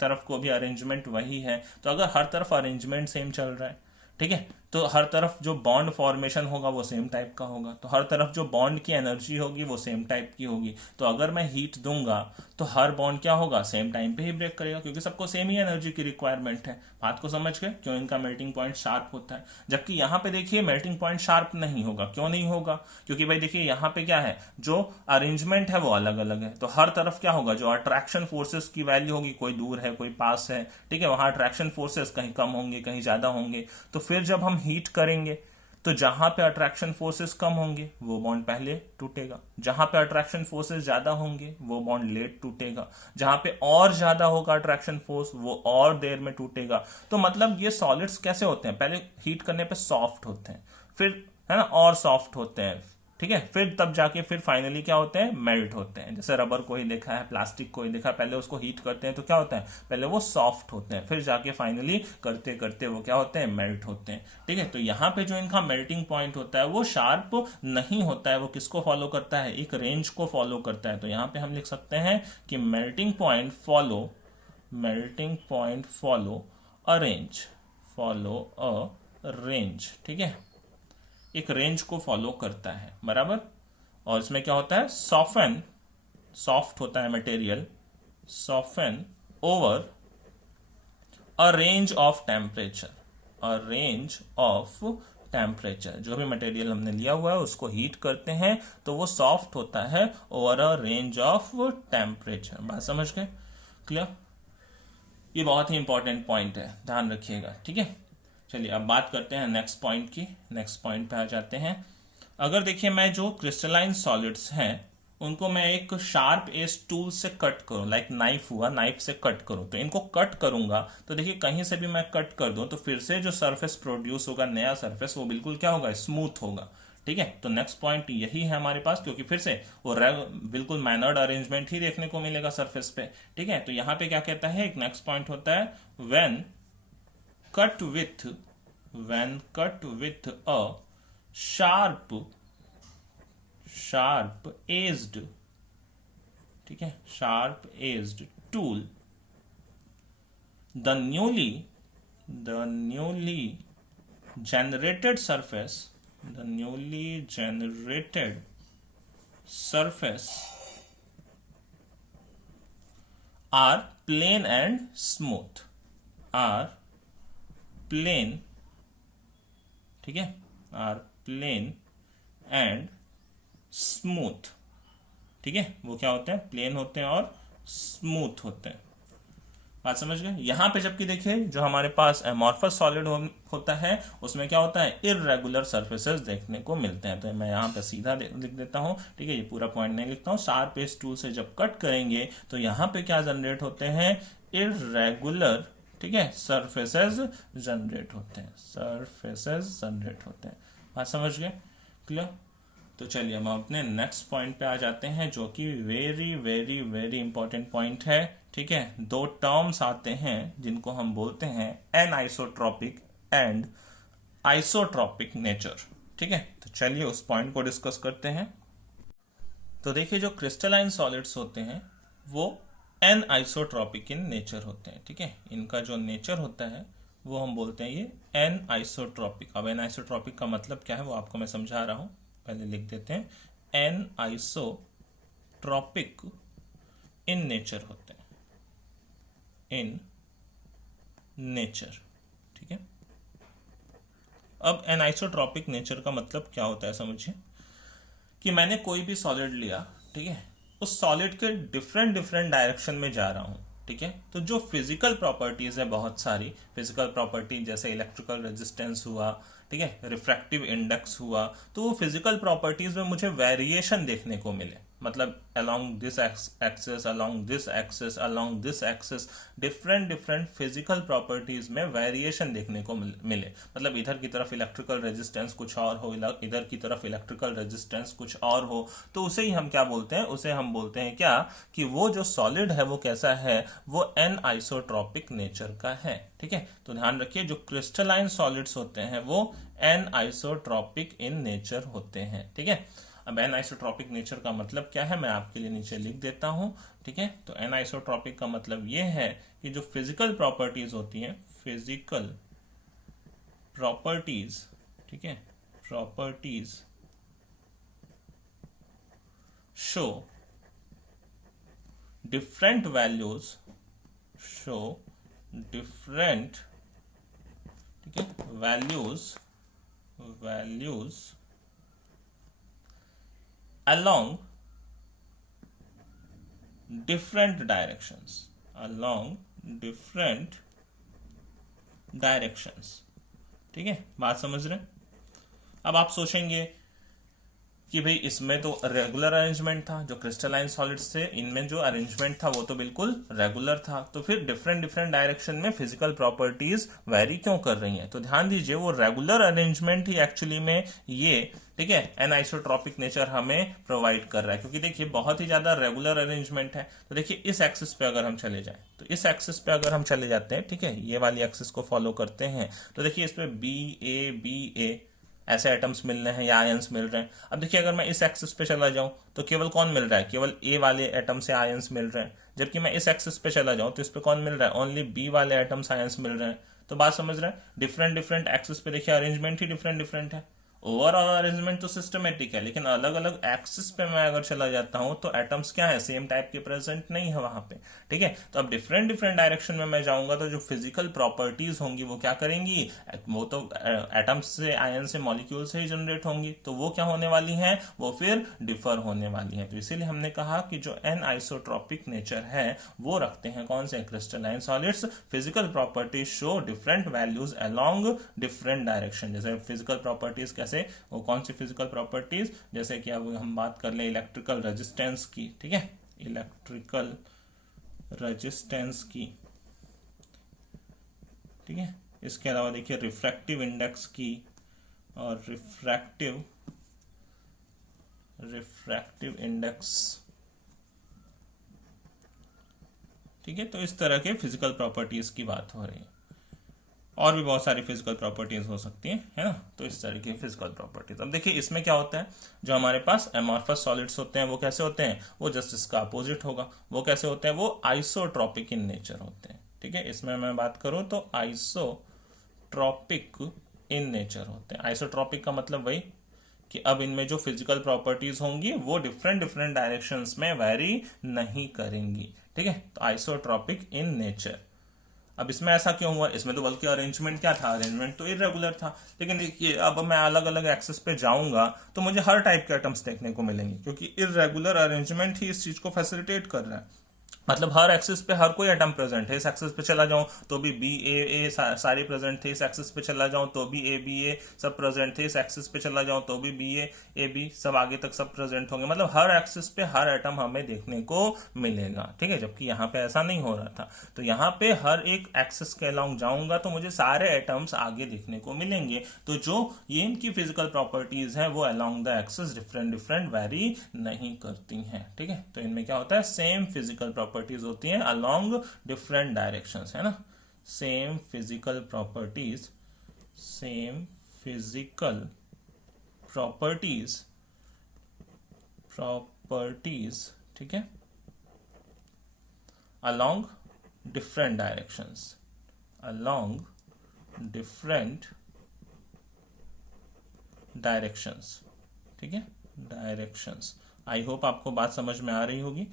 तरफ को भी अरेंजमेंट वही है। तो अगर हर तरफ अरेंजमेंट सेम चल रहा है, ठीक है, तो हर तरफ जो बॉन्ड फॉर्मेशन होगा वो सेम टाइप का होगा। तो हर तरफ जो बॉन्ड की एनर्जी होगी वो सेम टाइप की होगी। तो अगर मैं हीट दूंगा तो हर बॉन्ड क्या होगा, सेम टाइम पे ही ब्रेक करेगा, क्योंकि सबको सेम ही एनर्जी की रिक्वायरमेंट है। बात को समझ गए, क्यों इनका मेल्टिंग पॉइंट शार्प होता है। जबकि यहाँ पे देखिए मेल्टिंग पॉइंट शार्प नहीं होगा। क्यों नहीं होगा, क्योंकि भाई देखिए यहाँ पे क्या है, जो अरेंजमेंट है वो अलग अलग है। तो हर तरफ क्या होगा, जो अट्रैक्शन फोर्सेस की वैल्यू होगी, कोई दूर है कोई पास है, ठीक है, वहां अट्रैक्शन फोर्सेस कहीं कम होंगे कहीं ज्यादा होंगे। तो फिर जब हम हीट करेंगे तो जहां पे अट्रैक्शन फोर्सेस कम होंगे वो बॉन्ड पहले टूटेगा, जहां पे अट्रैक्शन फोर्सेस ज्यादा होंगे वो बॉन्ड लेट टूटेगा, जहां पे और ज्यादा होगा अट्रैक्शन फोर्स वो और देर में टूटेगा। तो मतलब ये सॉलिड्स कैसे होते हैं, पहले हीट करने पे सॉफ्ट होते हैं, फिर है ना और सॉफ्ट होते हैं, ठीक है, फिर तब जाके फिर फाइनली क्या होते हैं, मेल्ट होते हैं। जैसे रबर को ही देखा है, प्लास्टिक को ही देखा, पहले उसको हीट करते हैं तो क्या होता है, पहले वो सॉफ्ट होते हैं, फिर जाके फाइनली करते करते वो क्या होते हैं, मेल्ट होते हैं। ठीक है, तो यहाँ पे जो इनका मेल्टिंग पॉइंट होता है वो शार्प नहीं होता है, वो किसको फॉलो करता है, एक रेंज को फॉलो करता है। तो यहाँ पे हम लिख सकते हैं कि melting point follow a range, ठीक है, एक रेंज को फॉलो करता है, बराबर। और इसमें क्या होता है, सॉफ्ट होता है material, soften over a range of temperature, जो भी मटेरियल हमने लिया हुआ है उसको हीट करते हैं तो वो सॉफ्ट होता है over a range of temperature. बात समझ गए, क्लियर। ये बहुत ही इंपॉर्टेंट पॉइंट है, ध्यान रखिएगा, ठीक है। चलिए अब बात करते हैं नेक्स्ट पॉइंट की, नेक्स्ट पॉइंट पे आ जाते हैं। अगर देखिए मैं जो क्रिस्टलाइन सॉलिड्स हैं उनको मैं एक शार्प एज टूल से कट करूं, लाइक नाइफ हुआ, नाइफ से कट करूं, तो इनको कट करूंगा तो देखिए कहीं से भी मैं कट कर दूं तो फिर से जो सरफेस प्रोड्यूस होगा, नया सरफेस, वो बिल्कुल क्या होगा, स्मूथ होगा। ठीक है, तो नेक्स्ट पॉइंट यही है हमारे पास, क्योंकि फिर से वो बिल्कुल मैनर्ड अरेंजमेंट ही देखने को मिलेगा सरफेस पे। ठीक है, तो यहाँ पे क्या कहता है, एक नेक्स्ट पॉइंट होता है, when cut with a sharp aged, ठीक है, sharp aged tool, the newly generated surface are plain and smooth, ठीक है, are plain and स्मूथ। ठीक है, वो क्या होते हैं, प्लेन होते हैं और स्मूथ होते हैं। बात समझ गए। यहां पे जबकि देखिए जो हमारे पास एमॉर्फस सॉलिड होता है उसमें क्या होता है, इररेगुलर सरफेसेस देखने को मिलते हैं। तो मैं यहाँ पे सीधा लिख देता हूँ, ठीक है, ये पूरा पॉइंट नहीं लिखता हूँ। शार्प एज टूल से जब कट करेंगे तो यहाँ पे क्या जनरेट होते हैं, इररेगुलर, ठीक है, सरफेसेस जनरेट होते हैं। बात समझ गए, क्लियर। तो चलिए हम अपने नेक्स्ट पॉइंट पे आ जाते हैं, जो कि very very very important point है। ठीक है, दो टर्म्स आते हैं जिनको हम बोलते हैं एनआइसोट्रॉपिक एंड आइसोट्रॉपिक नेचर। ठीक है, तो चलिए उस पॉइंट को डिस्कस करते हैं। तो देखिए जो क्रिस्टलाइन सॉलिड्स होते हैं वो एनआइसोट्रॉपिक इन नेचर होते हैं। ठीक है, इनका जो नेचर होता है वो हम बोलते हैं ये एनआइसोट्रॉपिक। अब एनआइसोट्रॉपिक का मतलब क्या है वो आपको मैं समझा रहा हूं, पहले लिख देते हैं। एनआइसोट्रॉपिक इन नेचर होते हैं, इन नेचर। ठीक है, अब एनआइसोट्रॉपिक नेचर का मतलब क्या होता है समझिए, कि मैंने कोई भी सॉलिड लिया, ठीक है, उस सॉलिड के डिफरेंट डिफरेंट डायरेक्शन में जा रहा हूं। ठीक है, तो जो फिजिकल प्रॉपर्टीज है, बहुत सारी फिजिकल प्रॉपर्टी, जैसे इलेक्ट्रिकल रेजिस्टेंस हुआ, ठीक है, रिफ्रैक्टिव इंडेक्स हुआ, तो वो फिजिकल प्रॉपर्टीज में मुझे वेरिएशन देखने को मिले। मतलब along this axis, along this axis, along this axis, different physical properties में वेरिएशन देखने को मिले। मतलब इधर की तरफ इलेक्ट्रिकल रेजिस्टेंस कुछ और हो, इधर की तरफ इलेक्ट्रिकल रेजिस्टेंस कुछ और हो, तो उसे ही हम क्या बोलते हैं, उसे हम बोलते हैं क्या, कि वो जो सॉलिड है वो कैसा है, वो एन आइसोट्रॉपिक नेचर का है। ठीक है, तो ध्यान रखिए जो क्रिस्टलाइन सॉलिड्स होते हैं वो एन आइसोट्रॉपिक इन नेचर होते हैं। ठीक है, अब एन आइसोट्रॉपिक नेचर का मतलब क्या है मैं आपके लिए नीचे लिख देता हूं। ठीक है, तो एन आइसोट्रॉपिक का मतलब ये है कि जो फिजिकल प्रॉपर्टीज होती हैं, फिजिकल प्रॉपर्टीज, ठीक है, प्रॉपर्टीज शो डिफरेंट वैल्यूज, ठीक है, वैल्यूज along different directions, ठीक है, बात समझ रहे हैं। अब आप सोचेंगे कि भाई इसमें तो रेगुलर अरेंजमेंट था, जो क्रिस्टलाइन सॉलिड्स थे इनमें जो अरेंजमेंट था वो तो बिल्कुल रेगुलर था, तो फिर डिफरेंट डिफरेंट डायरेक्शन में फिजिकल प्रॉपर्टीज वेरी क्यों कर रही हैं? तो ध्यान दीजिए वो रेगुलर अरेंजमेंट ही एक्चुअली में ये, ठीक है, एनआइसोट्रॉपिक नेचर हमें प्रोवाइड कर रहा है, क्योंकि देखिए बहुत ही ज्यादा रेगुलर अरेंजमेंट है। तो देखिए इस एक्सिस पे अगर हम चले जाएं, तो इस एक्सिस पे अगर हम चले जाते हैं, ठीक है, ये वाली एक्सिस को फॉलो करते हैं, तो देखिए इसमें बी ए ऐसे एटम्स मिल रहे हैं या आयंस मिल रहे हैं। अब देखिए अगर मैं इस एक्सिस पे चला जाऊं तो केवल कौन मिल रहा है? केवल ए वाले एटम से आयंस मिल रहे हैं। जबकि मैं इस एक्सिस पे चला जाऊं तो इस पे कौन मिल रहा है? ओनली बी वाले एटम्स आयंस मिल रहे हैं। तो बात समझ रहे हैं? डिफरेंट डिफरेंट एक्सिस पे देखिए अरेंजमेंट ही डिफरेंट डिफरेंट है। ओवरऑल अरेंजमेंट तो सिस्टमेटिक है, लेकिन अलग अलग एक्सिस पे मैं अगर चला जाता हूं तो एटम्स क्या है? सेम टाइप के प्रेजेंट नहीं है वहां पे, ठीक है। तो अब डिफरेंट डिफरेंट डायरेक्शन में मैं जाऊंगा तो जो फिजिकल प्रॉपर्टीज होंगी वो क्या करेंगी? वो तो एटम्स से, आयन से, मॉलिक्यूल से ही जनरेट होंगी, तो वो क्या होने वाली हैं? वो फिर डिफर होने वाली हैं। तो इसीलिए हमने कहा कि जो एन आइसोट्रॉपिक नेचर है वो रखते हैं कौन से? Crystalline solids. Physical properties show different values along different direction. जैसे फिजिकल प्रॉपर्टीज कैसे, वो कौन सी फिजिकल प्रॉपर्टीज? जैसे कि अब हम बात कर ले इलेक्ट्रिकल रेजिस्टेंस की, ठीक है, इलेक्ट्रिकल रेजिस्टेंस की, ठीक है। इसके अलावा देखिए रिफ्रैक्टिव इंडेक्स की और रिफ्रैक्टिव इंडेक्स, ठीक है। तो इस तरह के फिजिकल प्रॉपर्टीज की बात हो रही है। और भी बहुत सारी फिजिकल प्रॉपर्टीज हो सकती हैं, है ना। तो इस तरह की फिजिकल प्रॉपर्टीज। अब देखिए इसमें क्या होता है, जो हमारे पास एमॉर्फस सॉलिड्स होते हैं वो कैसे होते हैं? वो जस्ट इसका अपोजिट होगा। वो कैसे होते हैं? वो आइसोट्रॉपिक इन नेचर होते हैं, ठीक है। इसमें मैं बात करूं तो आइसोट्रॉपिक इन नेचर होते हैं। आइसोट्रॉपिक का मतलब वही कि अब इनमें जो फिजिकल प्रॉपर्टीज होंगी वो डिफरेंट डिफरेंट डायरेक्शंस में वेरी नहीं करेंगी, ठीक है। तो आइसोट्रॉपिक इन नेचर। अब इसमें ऐसा क्यों हुआ? इसमें तो बल्कि अरेंजमेंट क्या था? अरेंजमेंट तो इरेगुलर था। लेकिन देखिए अब मैं अलग अलग एक्सेस पे जाऊंगा तो मुझे हर टाइप के आइटम्स देखने को मिलेंगे, क्योंकि इरेगुलर अरेंजमेंट ही इस चीज को फैसिलिटेट कर रहा है। मतलब हर एक्सिस पे हर कोई एटम प्रेजेंट है। इस एक्सिस पे चला जाऊं तो भी बी ए सारी प्रेजेंट थे। इस एक्सिस पे चला जाऊं तो भी ए बी ए सब प्रेजेंट थे। इस एक्सिस पे चला जाऊं तो भी बी ए बी सब आगे तक सब प्रेजेंट होंगे। मतलब हर एक्सिस पे हर एटम हमें देखने को मिलेगा, ठीक है। जबकि यहाँ पे ऐसा नहीं हो रहा था। तो यहाँ पे हर एक एक्सिस के अलोंग जाऊंगा तो मुझे सारे एटम्स आगे देखने को मिलेंगे। तो जो ये इनकी फिजिकल प्रॉपर्टीज हैं वो along the axis different different very नहीं करती हैं, ठीक है। तो इनमें क्या होता है? सेम फिजिकल प्रॉपर्टीज होती हैं अलोंग डिफरेंट डायरेक्शंस, है ना। सेम फिजिकल प्रॉपर्टीज ठीक है, अलोंग डिफरेंट डायरेक्शंस, ठीक है, डायरेक्शंस। आई होप आपको बात समझ में आ रही होगी।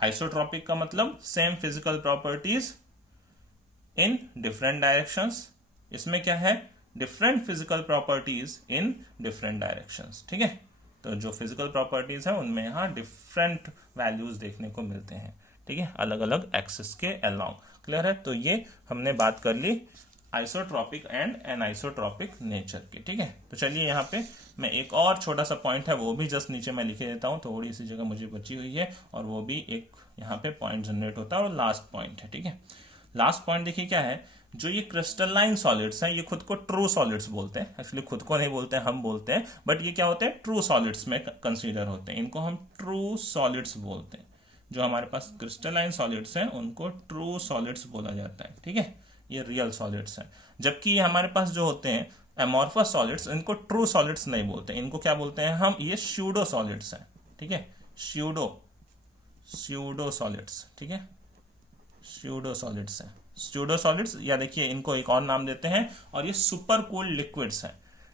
आइसोट्रॉपिक का मतलब same physical properties in different directions. इसमें क्या है? Different physical properties in different directions, ठीक है। तो जो फिजिकल प्रॉपर्टीज है उनमें यहाँ डिफरेंट वैल्यूज देखने को मिलते हैं, ठीक है, अलग अलग एक्सिस के अलोंग। क्लियर है? तो ये हमने बात कर ली आइसोट्रॉपिक एंड एनाइसोट्रॉपिक नेचर की, ठीक है। तो चलिए यहाँ पे मैं एक और छोटा सा पॉइंट है वो भी जस्ट नीचे मैं लिखे देता हूँ, थोड़ी सी जगह मुझे बची हुई है, और वो भी एक यहाँ पे पॉइंट जनरेट होता है और लास्ट पॉइंट है, ठीक है। लास्ट पॉइंट देखिए क्या है, जो ये क्रिस्टलाइन सॉलिड्स हैं ये खुद को ट्रू सॉलिड्स बोलते हैं। एक्चुअली खुद को नहीं बोलते हैं, हम बोलते हैं, बट ये क्या होते हैं? ट्रू सॉलिड्स में कंसीडर होते हैं। इनको हम ट्रू सॉलिड्स बोलते हैं। जो हमारे पास क्रिस्टलाइन सॉलिड्स हैं उनको ट्रू सॉलिड्स बोला जाता है, ठीक है, ये रियल सॉलिड्स हैं। जबकि हमारे पास जो होते हैं एमॉर्फस सॉलिड्स, इनको ट्रू सॉलिड्स नहीं बोलते, इनको क्या बोलते हैं हम? ये स्यूडो सॉलिड्स हैं, ठीक है, स्यूडो सॉलिड्स, ठीक है, स्यूडो सॉलिड्स हैं। स्यूडो सॉलिड्स, या देखिए इनको एक और नाम देते हैं, और ये सुपर कूल्ड लिक्विड्स हैं,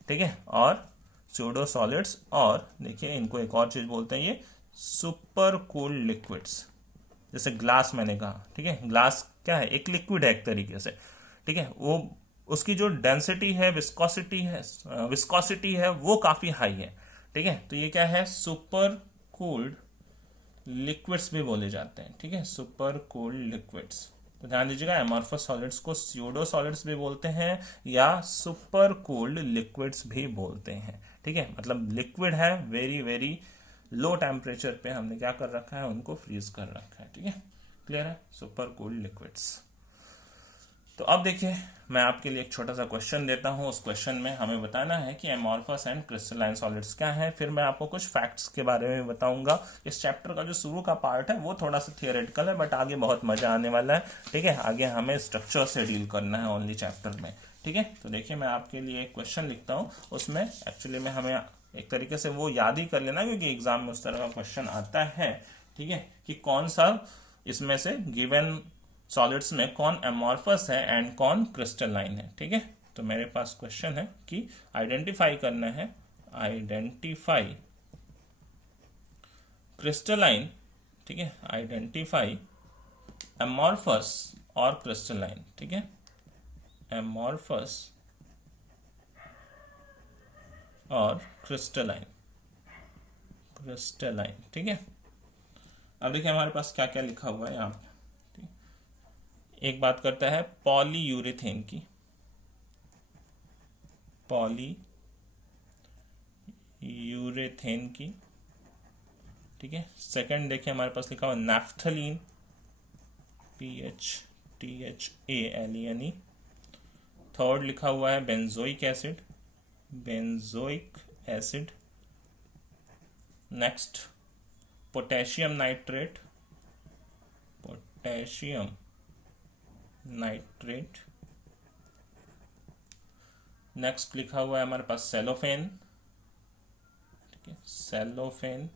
ठीक है, और स्यूडो सॉलिड्स, और देखिए इनको एक और चीज बोलते हैं, ये सुपर कूल्ड लिक्विड्स। जैसे ग्लास मैंने कहा, ठीक है, ग्लास क्या है? एक लिक्विड है एक तरीके से, ठीक है। वो उसकी जो डेंसिटी है, विस्कोसिटी है वो काफी हाई है, ठीक है। तो ये क्या है? सुपर कूल्ड लिक्विड्स भी बोले जाते हैं, ठीक है, सुपर कूल्ड लिक्विड्स, तो ध्यान दीजिएगा, एमॉर्फस सॉलिड्स को स्यूडो सॉलिड्स भी बोलते हैं या सुपर कूल्ड लिक्विड्स भी बोलते हैं। ठीक है, मतलब लिक्विड है, वेरी वेरी लो टेम्परेचर पे हमने क्या कर रखा है, उनको फ्रीज कर रखा है। ठीक है, क्लियर है, सुपर कूल्ड लिक्विड्स। तो अब देखिए, मैं आपके लिए एक छोटा सा क्वेश्चन देता हूं। उस क्वेश्चन में हमें बताना है कि एमॉर्फस एंड क्रिस्टलाइन सॉलिड्स क्या है। फिर मैं आपको कुछ फैक्ट्स के बारे में बताऊंगा। इस चैप्टर का जो शुरू का पार्ट है वो थोड़ा सा थियोरेटिकल है, बट आगे बहुत मजा आने वाला है। ठीक है, आगे हमें स्ट्रक्चर से डील करना है ओनली चैप्टर में। ठीक है, तो देखिए मैं आपके लिए एक क्वेश्चन लिखता हूँ। उसमें एक्चुअली में हमें एक तरीके से वो याद ही कर लेना, क्योंकि एग्जाम में उस तरह का क्वेश्चन आता है। ठीक है, कि कौन सा इसमें से गिवन सॉलिड्स में कौन एमॉर्फस है एंड कौन क्रिस्टलाइन है। ठीक है, तो मेरे पास क्वेश्चन है कि आइडेंटिफाई करना है, आइडेंटिफाई क्रिस्टलाइन। ठीक है, आइडेंटिफाई एमॉर्फस और क्रिस्टलाइन। ठीक है, एमॉर्फस और क्रिस्टलाइन, क्रिस्टलाइन। ठीक है, अब देखिए हमारे पास क्या क्या लिखा हुआ है यहाँ पे। एक बात करता है पॉलीयूरेथेन की, पॉलीयूरेथेन की। ठीक है, सेकंड देखिए हमारे पास लिखा हुआ नैफ्थलीन, PHTHALENE। थर्ड लिखा हुआ है benzoic acid, benzoic acid. Next potassium nitrate, potassium nitrate. Next लिखा हुआ है हमारे पास सेलोफेन। ठीक है, सेलोफेन।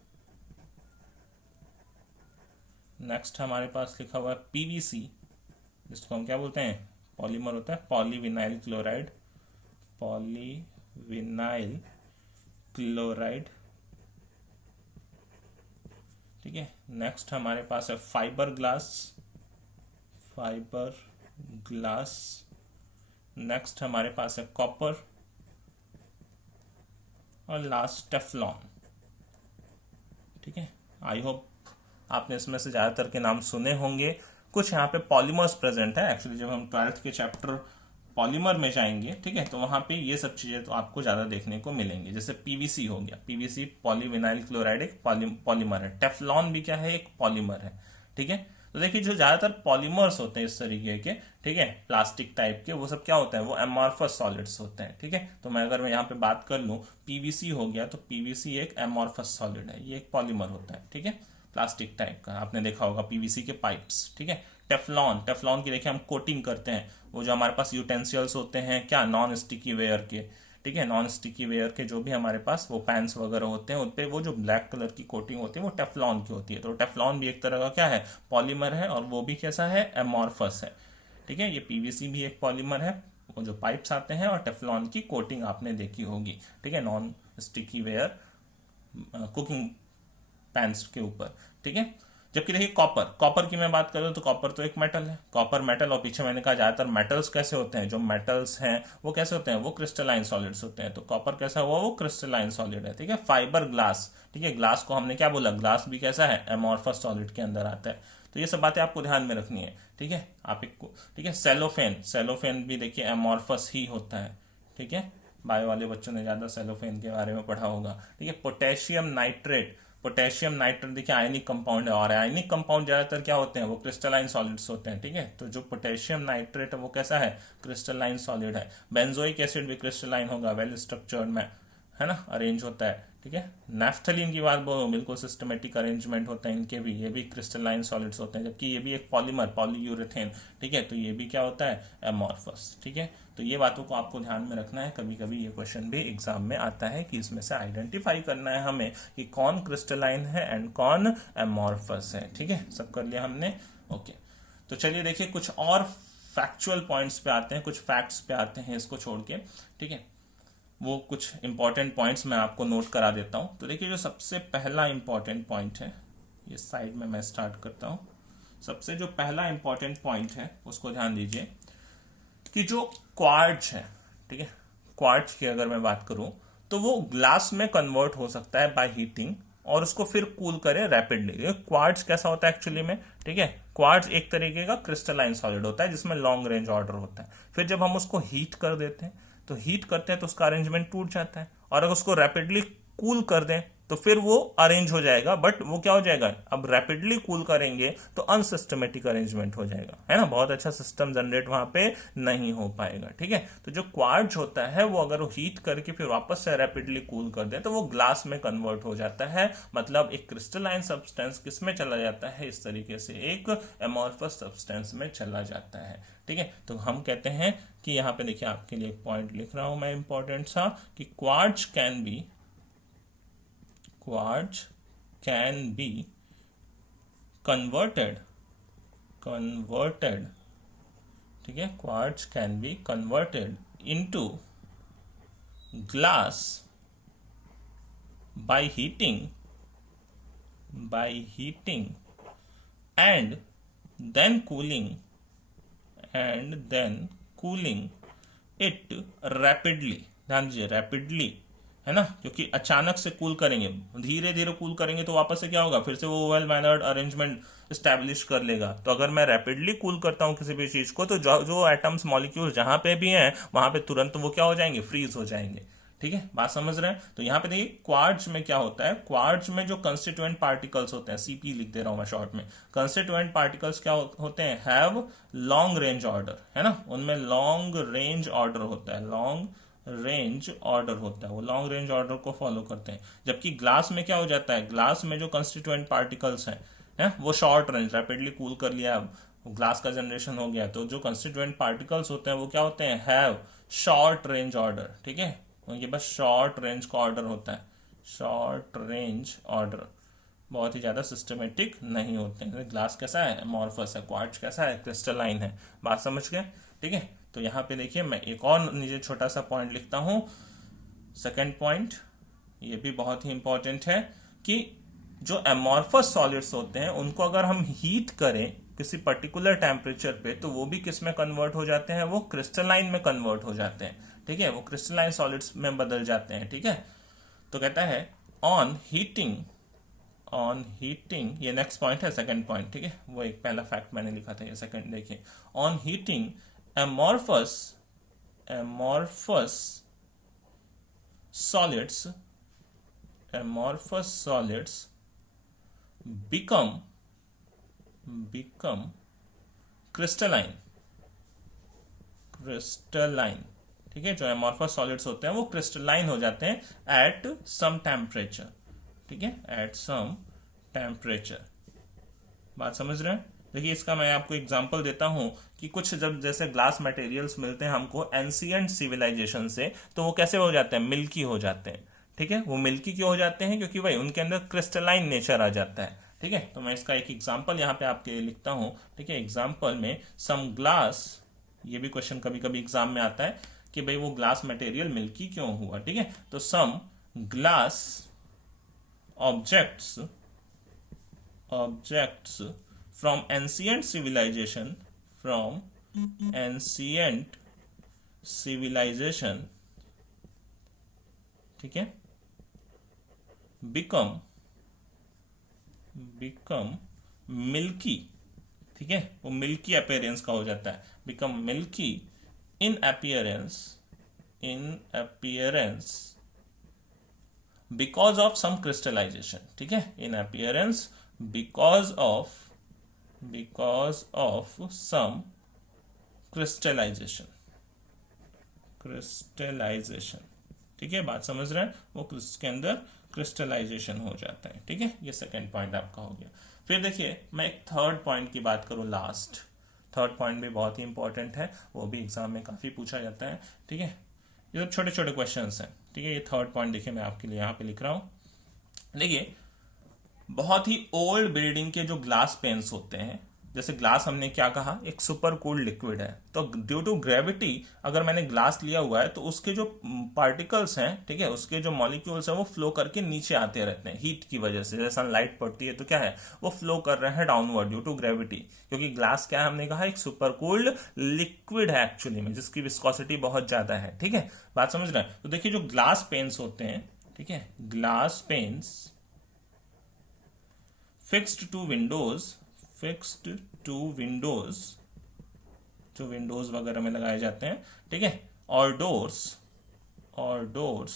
नेक्स्ट हमारे पास लिखा हुआ है PVC, जिसको हम क्या बोलते हैं, पॉलीमर होता है, पॉलीविनाइल क्लोराइड, पॉलीविनाइल क्लोराइड। ठीक है, नेक्स्ट हमारे पास है fibre glass, fibre glass. Next हमारे पास है कॉपर और लास्ट टेफ्लॉन। ठीक है, आई होप आपने इसमें से ज़्यादातर के नाम सुने होंगे। कुछ यहाँ पे पॉलीमर्स प्रेजेंट है। एक्चुअली जब हम 12th के चैप्टर पॉलीमर में जाएंगे, ठीक है, तो वहाँ पे ये सब चीज़ें तो आपको ज़्यादा देखने को मिलेंगी। जैसे PVC हो गया, PVC पॉलीविनाइल क्लोराइड एक पॉलीमर है। टेफ्लॉन भी क्या है, एक पॉलीमर है। ठीक है, तो देखिए जो ज्यादातर पॉलीमर्स होते हैं इस तरीके के, ठीक है, प्लास्टिक टाइप के, वो सब क्या होता है, वो एमॉर्फस सॉलिड्स होते हैं। ठीक है, तो मैं अगर यहाँ पे बात कर लूँ, PVC हो गया, तो PVC एक एमॉर्फस सॉलिड है, ये एक पॉलीमर होता है। ठीक है, प्लास्टिक टाइप का, आपने देखा होगा PVC के पाइप्स। ठीक है, टेफ्लॉन, टेफ्लॉन की देखिए हम कोटिंग करते हैं, वो जो हमारे पास यूटेंसिल्स होते हैं क्या, नॉन स्टिकी वेयर के। ठीक है, नॉन स्टिकी वेयर के जो भी हमारे पास वो पैंस वगैरह होते हैं, उन पे वो जो ब्लैक कलर की कोटिंग होती है वो टेफ्लॉन की होती है। तो टेफ्लॉन भी एक तरह का क्या है, पॉलीमर है, और वो भी कैसा है, एमॉर्फस है। ठीक है, ये PVC भी एक पॉलीमर है, वो जो पाइप्स आते हैं, और टेफ्लॉन की कोटिंग आपने देखी होगी। ठीक है, नॉन स्टिकी वेयर कुकिंग पैंस के ऊपर। ठीक है, जबकि देखिए कॉपर, कॉपर की मैं बात करूं तो कॉपर तो एक मेटल है, कॉपर मेटल। और पीछे मैंने कहा ज्यादातर मेटल्स कैसे होते हैं, जो मेटल्स हैं वो कैसे होते हैं, वो क्रिस्टलाइन सॉलिड्स होते हैं। तो कॉपर कैसा हुआ, वो क्रिस्टलाइन सॉलिड है। ठीक है, फाइबर ग्लास, ठीक है, ग्लास को हमने क्या बोला, ग्लास भी कैसा है, एमॉर्फस सॉलिड के अंदर आता है। तो ये सब बातें आपको ध्यान में रखनी है। ठीक है, आप एक, ठीक है, सेलोफेन, सेलोफेन भी देखिए एमॉर्फस ही होता है। ठीक है, बायो वाले बच्चों ने ज्यादा सेलोफेन के बारे में पढ़ा होगा। ठीक है, पोटेशियम नाइट्रेट, पोटेशियम नाइट्रेट देखिए आयनिक कंपाउंड है, और आयनिक कंपाउंड ज्यादातर क्या होते हैं, वो क्रिस्टलाइन सॉलिड्स होते हैं। ठीक है, तो जो पोटेशियम नाइट्रेट है वो कैसा है, क्रिस्टलाइन सॉलिड है। बेंजोइक एसिड भी क्रिस्टलाइन होगा, वेल स्ट्रक्चर्ड में, है ना, अरेंज होता है। ठीक है, नैफ्थलीन की बात बोलो, बिल्कुल सिस्टमेटिक अरेंजमेंट होता है इनके भी, ये भी क्रिस्टलाइन सॉलिड्स होते हैं, जबकि ये भी एक पॉलीमर, पॉलीयूरेथेन। ठीक है, तो ये भी क्या होता है, एमॉर्फस। ठीक है, तो ये बातों को आपको ध्यान में रखना है। कभी कभी ये क्वेश्चन भी एग्जाम में आता है कि इसमें से आइडेंटिफाई करना है हमें कि कौन क्रिस्टलाइन है एंड कौन एमॉर्फस है। ठीक है, सब कर लिया हमने, ओके। तो चलिए देखिए कुछ और फैक्चुअल पॉइंट्स पे आते हैं, कुछ फैक्ट्स पे आते हैं इसको छोड़ के। ठीक है, वो कुछ इंपॉर्टेंट पॉइंट्स मैं आपको नोट करा देता हूं। तो देखिए जो सबसे पहला इंपॉर्टेंट पॉइंट है, ये साइड में मैं स्टार्ट करता हूं। सबसे जो पहला इंपॉर्टेंट पॉइंट है उसको ध्यान दीजिए कि जो क्वार्ट्ज है, ठीक है, क्वार्ट्ज की अगर मैं बात करूं तो वो ग्लास में कन्वर्ट हो सकता है बाय हीटिंग, और उसको फिर कूल करें रैपिडली। क्वार्ट्ज कैसा होता है एक्चुअली में, ठीक है, क्वार्ट्ज एक तरीके का क्रिस्टलाइन सॉलिड होता है जिसमें लॉन्ग रेंज ऑर्डर होता है। फिर जब हम उसको हीट कर देते हैं तो हीट करते हैं तो उसका अरेंजमेंट टूट जाता है, और अगर उसको रैपिडली कूल कर दें तो फिर वो अरेंज हो जाएगा, बट वो क्या हो जाएगा, अब रैपिडली कूल करेंगे तो अनसिस्टमेटिक अरेंजमेंट हो जाएगा, है ना, बहुत अच्छा सिस्टम जनरेट वहां पे नहीं हो पाएगा, ठीक है। तो जो क्वार्ट्ज होता है वो अगर वो हीट करके फिर वापस से रैपिडली कूल कर दे तो वो ग्लास में कन्वर्ट हो जाता है, मतलब एक क्रिस्टलाइन सब्सटेंस किस में चला जाता है, इस तरीके से एक एमोर्फस सब्सटेंस में चला जाता है, ठीक है। तो हम कहते हैं कि यहां पे देखिए आपके लिए एक पॉइंट लिख रहा हूं मैं इंपॉर्टेंट सा, कि क्वार्ट्ज कैन बी कन्वर्टेड, ठीक है, quartz can be converted into glass by heating and then cooling it rapidly। ध्यान दीजिए रैपिडली, है ना, क्योंकि अचानक से कूल करेंगे, धीरे धीरे कूल करेंगे तो वापस से क्या होगा, फिर से वो वेल मैनर्ड अरेंजमेंट स्टैब्लिश कर लेगा। तो अगर मैं रैपिडली कूल करता हूं किसी भी चीज को तो जो एटम्स मॉलिक्यूल्स जहां पे भी हैं वहां पे तुरंत वो क्या हो जाएंगे, फ्रीज हो जाएंगे, ठीक है, बात समझ रहे हैं। तो यहां पे देखिए क्वार्ट्ज में क्या होता है, क्वार्ट्ज में जो कंस्टिट्यूएंट पार्टिकल्स होते हैं, सीपी लिख दे रहा हूं मैं शॉर्ट में, कंस्टिट्यूएंट पार्टिकल्स क्या होते हैं, हैव लॉन्ग रेंज ऑर्डर, है ना, उनमें लॉन्ग रेंज ऑर्डर होता है, वो लॉन्ग रेंज ऑर्डर को फॉलो करते हैं। जबकि ग्लास में क्या हो जाता है, ग्लास में जो कंस्टिट्यूएंट पार्टिकल्स हैं वो शॉर्ट रेंज, रैपिडली कूल कर लिया, अब ग्लास का जनरेशन हो गया, तो जो कंस्टिट्यूएंट पार्टिकल्स होते हैं वो क्या होते हैं, हैव शॉर्ट रेंज ऑर्डर, ठीक है, उनके पास शॉर्ट रेंज का ऑर्डर होता है, शॉर्ट रेंज ऑर्डर, बहुत ही ज्यादा सिस्टमेटिक नहीं होते हैं। ग्लास कैसा है, अमॉर्फस है, क्वार्ट्ज कैसा है, क्रिस्टलाइन है, बात समझ गए, ठीक है। तो यहां पे देखिए मैं एक और नीचे छोटा सा पॉइंट लिखता हूं, सेकंड पॉइंट, ये भी बहुत ही इंपॉर्टेंट है, कि जो अमॉर्फस सॉलिड्स होते हैं उनको अगर हम हीट करें किसी पर्टिकुलर टेम्परेचर पे तो वो भी किस में कन्वर्ट हो जाते हैं, वो क्रिस्टलाइन में कन्वर्ट हो जाते हैं, ठीक है, वो क्रिस्टलाइन सॉलिड्स में बदल जाते हैं, ठीक है। तो कहता है ऑन हीटिंग, ये नेक्स्ट पॉइंट है, सेकंड पॉइंट, ठीक है, वो एक पहला फैक्ट मैंने लिखा था, ये सेकंड देखिए, on heating amorphous solids become crystalline, ठीक है, जो amorphous solids होते हैं वो क्रिस्टलाइन हो जाते हैं एट सम टेम्परेचर, ठीक है, एट सम टेम्परेचर, बात समझ रहे हैं। देखिए इसका मैं आपको एग्जांपल देता हूं कि कुछ जब जैसे ग्लास मटेरियल्स मिलते हैं हमको एंशिएंट सिविलाइजेशन से, तो वो कैसे हो जाते हैं, मिल्की हो जाते हैं, ठीक है, वो मिल्की क्यों हो जाते हैं, क्योंकि भाई उनके अंदर क्रिस्टलाइन नेचर आ जाता है, ठीक है। तो मैं इसका एक एग्जांपल यहाँ पे आपके लिए लिखता हूं, ठीक है, एग्जांपल में सम ग्लास, ये भी क्वेश्चन कभी कभी एग्जाम में आता है कि भाई वो ग्लास मटेरियल मिल्की क्यों हुआ, ठीक है। तो some glass objects from ancient civilization, ठीक है, become मिल्की, ठीक है, वो मिल्की अपीयरेंस का हो जाता है, become milky in appearance because of some crystallization, ठीक है, in appearance because of some crystallization, ठीक है, बात समझ रहे हैं, वो उसके अंदर क्रिस्टलाइजेशन हो जाता है, ठीक है, ये सेकंड पॉइंट आपका हो गया। फिर देखिए मैं एक थर्ड पॉइंट की बात करूं, लास्ट थर्ड पॉइंट भी बहुत ही इंपॉर्टेंट है, वो भी एग्जाम में काफी पूछा जाता है, ठीक है, ये तो छोटे छोटे क्वेश्चंस हैं, ठीक है। ये थर्ड पॉइंट देखिए मैं आपके लिए यहाँ पे लिख रहा हूं, देखिए बहुत ही ओल्ड बिल्डिंग के जो ग्लास पेन्स होते हैं, जैसे ग्लास हमने क्या कहा, एक सुपर कूल्ड लिक्विड है, तो ड्यू टू ग्रेविटी अगर मैंने ग्लास लिया हुआ है तो उसके जो पार्टिकल्स हैं, ठीक है, उसके जो मॉलिक्यूल्स हैं वो फ्लो करके नीचे आते रहते हैं हीट की वजह से, जैसे सनलाइट पड़ती है तो क्या है, वो फ्लो कर रहे हैं डाउनवर्ड ड्यू टू ग्रेविटी, क्योंकि ग्लास क्या है, हमने कहा एक सुपर कूल्ड लिक्विड है एक्चुअली में, जिसकी विस्कोसिटी बहुत ज्यादा है, ठीक है, बात समझ रहे हैं। तो देखिए जो ग्लास पेन्स होते हैं, ठीक है, glass panes fixed to windows, fixed to windows, जो विंडोज वगैरह में लगाए जाते हैं, ठीक है, और डोर्स, और डोर्स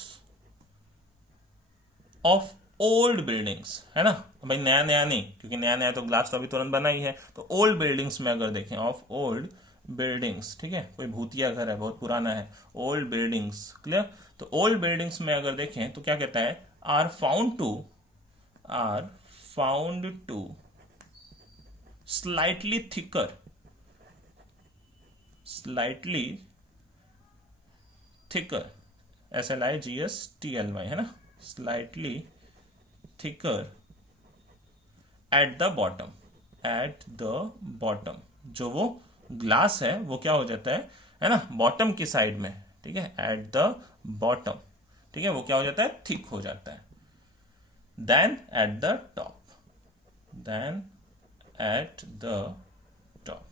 ऑफ ओल्ड बिल्डिंग्स, है ना, भाई नया नया नहीं, क्योंकि नया नया तो ग्लास तो अभी तुरंत बना ही है, तो ओल्ड बिल्डिंग्स में अगर देखें, ऑफ ओल्ड बिल्डिंग्स, ठीक है, कोई भूतिया घर है बहुत पुराना है, ओल्ड बिल्डिंग्स, क्लियर। तो ओल्ड बिल्डिंग्स में अगर देखें तो क्या कहता है, are found to, are found to slightly thicker, slightly thicker, SLIGSTLY, है ना, slightly thicker at the bottom, at the bottom, जो वो ग्लास है वो क्या हो जाता है ना, बॉटम की साइड में, ठीक है, एट द बॉटम, ठीक है, वो क्या हो जाता है, थिक हो जाता है, then at the top, then at the top,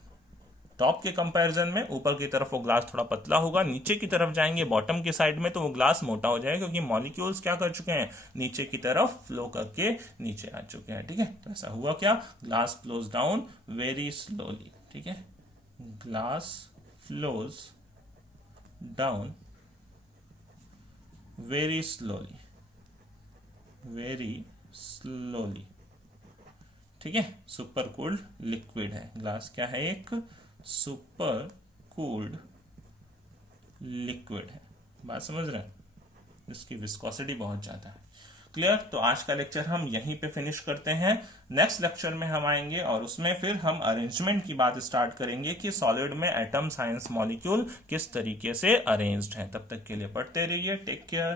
top के कंपैरिजन में ऊपर की तरफ वो ग्लास थोड़ा पतला होगा, नीचे की तरफ जाएंगे बॉटम की साइड में तो वो ग्लास मोटा हो जाएगा, क्योंकि मॉलिक्यूल्स क्या कर चुके हैं, नीचे की तरफ फ्लो करके नीचे आ चुके हैं, ठीक है। तो ऐसा हुआ क्या, glass flows down very slowly, ठीक है, glass flows down very slowly, very slowly, ठीक है। सुपर कूल्ड लिक्विड है ग्लास, क्या है, एक सुपर कूल्ड लिक्विड है, बात समझ रहे हैं, इसकी विस्कोसिटी बहुत ज्यादा है, क्लियर। तो आज का लेक्चर हम यहीं पे फिनिश करते हैं, नेक्स्ट लेक्चर में हम आएंगे और उसमें फिर हम अरेंजमेंट की बात स्टार्ट करेंगे कि सॉलिड में एटम, साइंस, मॉलिक्यूल किस तरीके से अरेंज्ड है। तब तक के लिए पढ़ते रहिए, टेक केयर।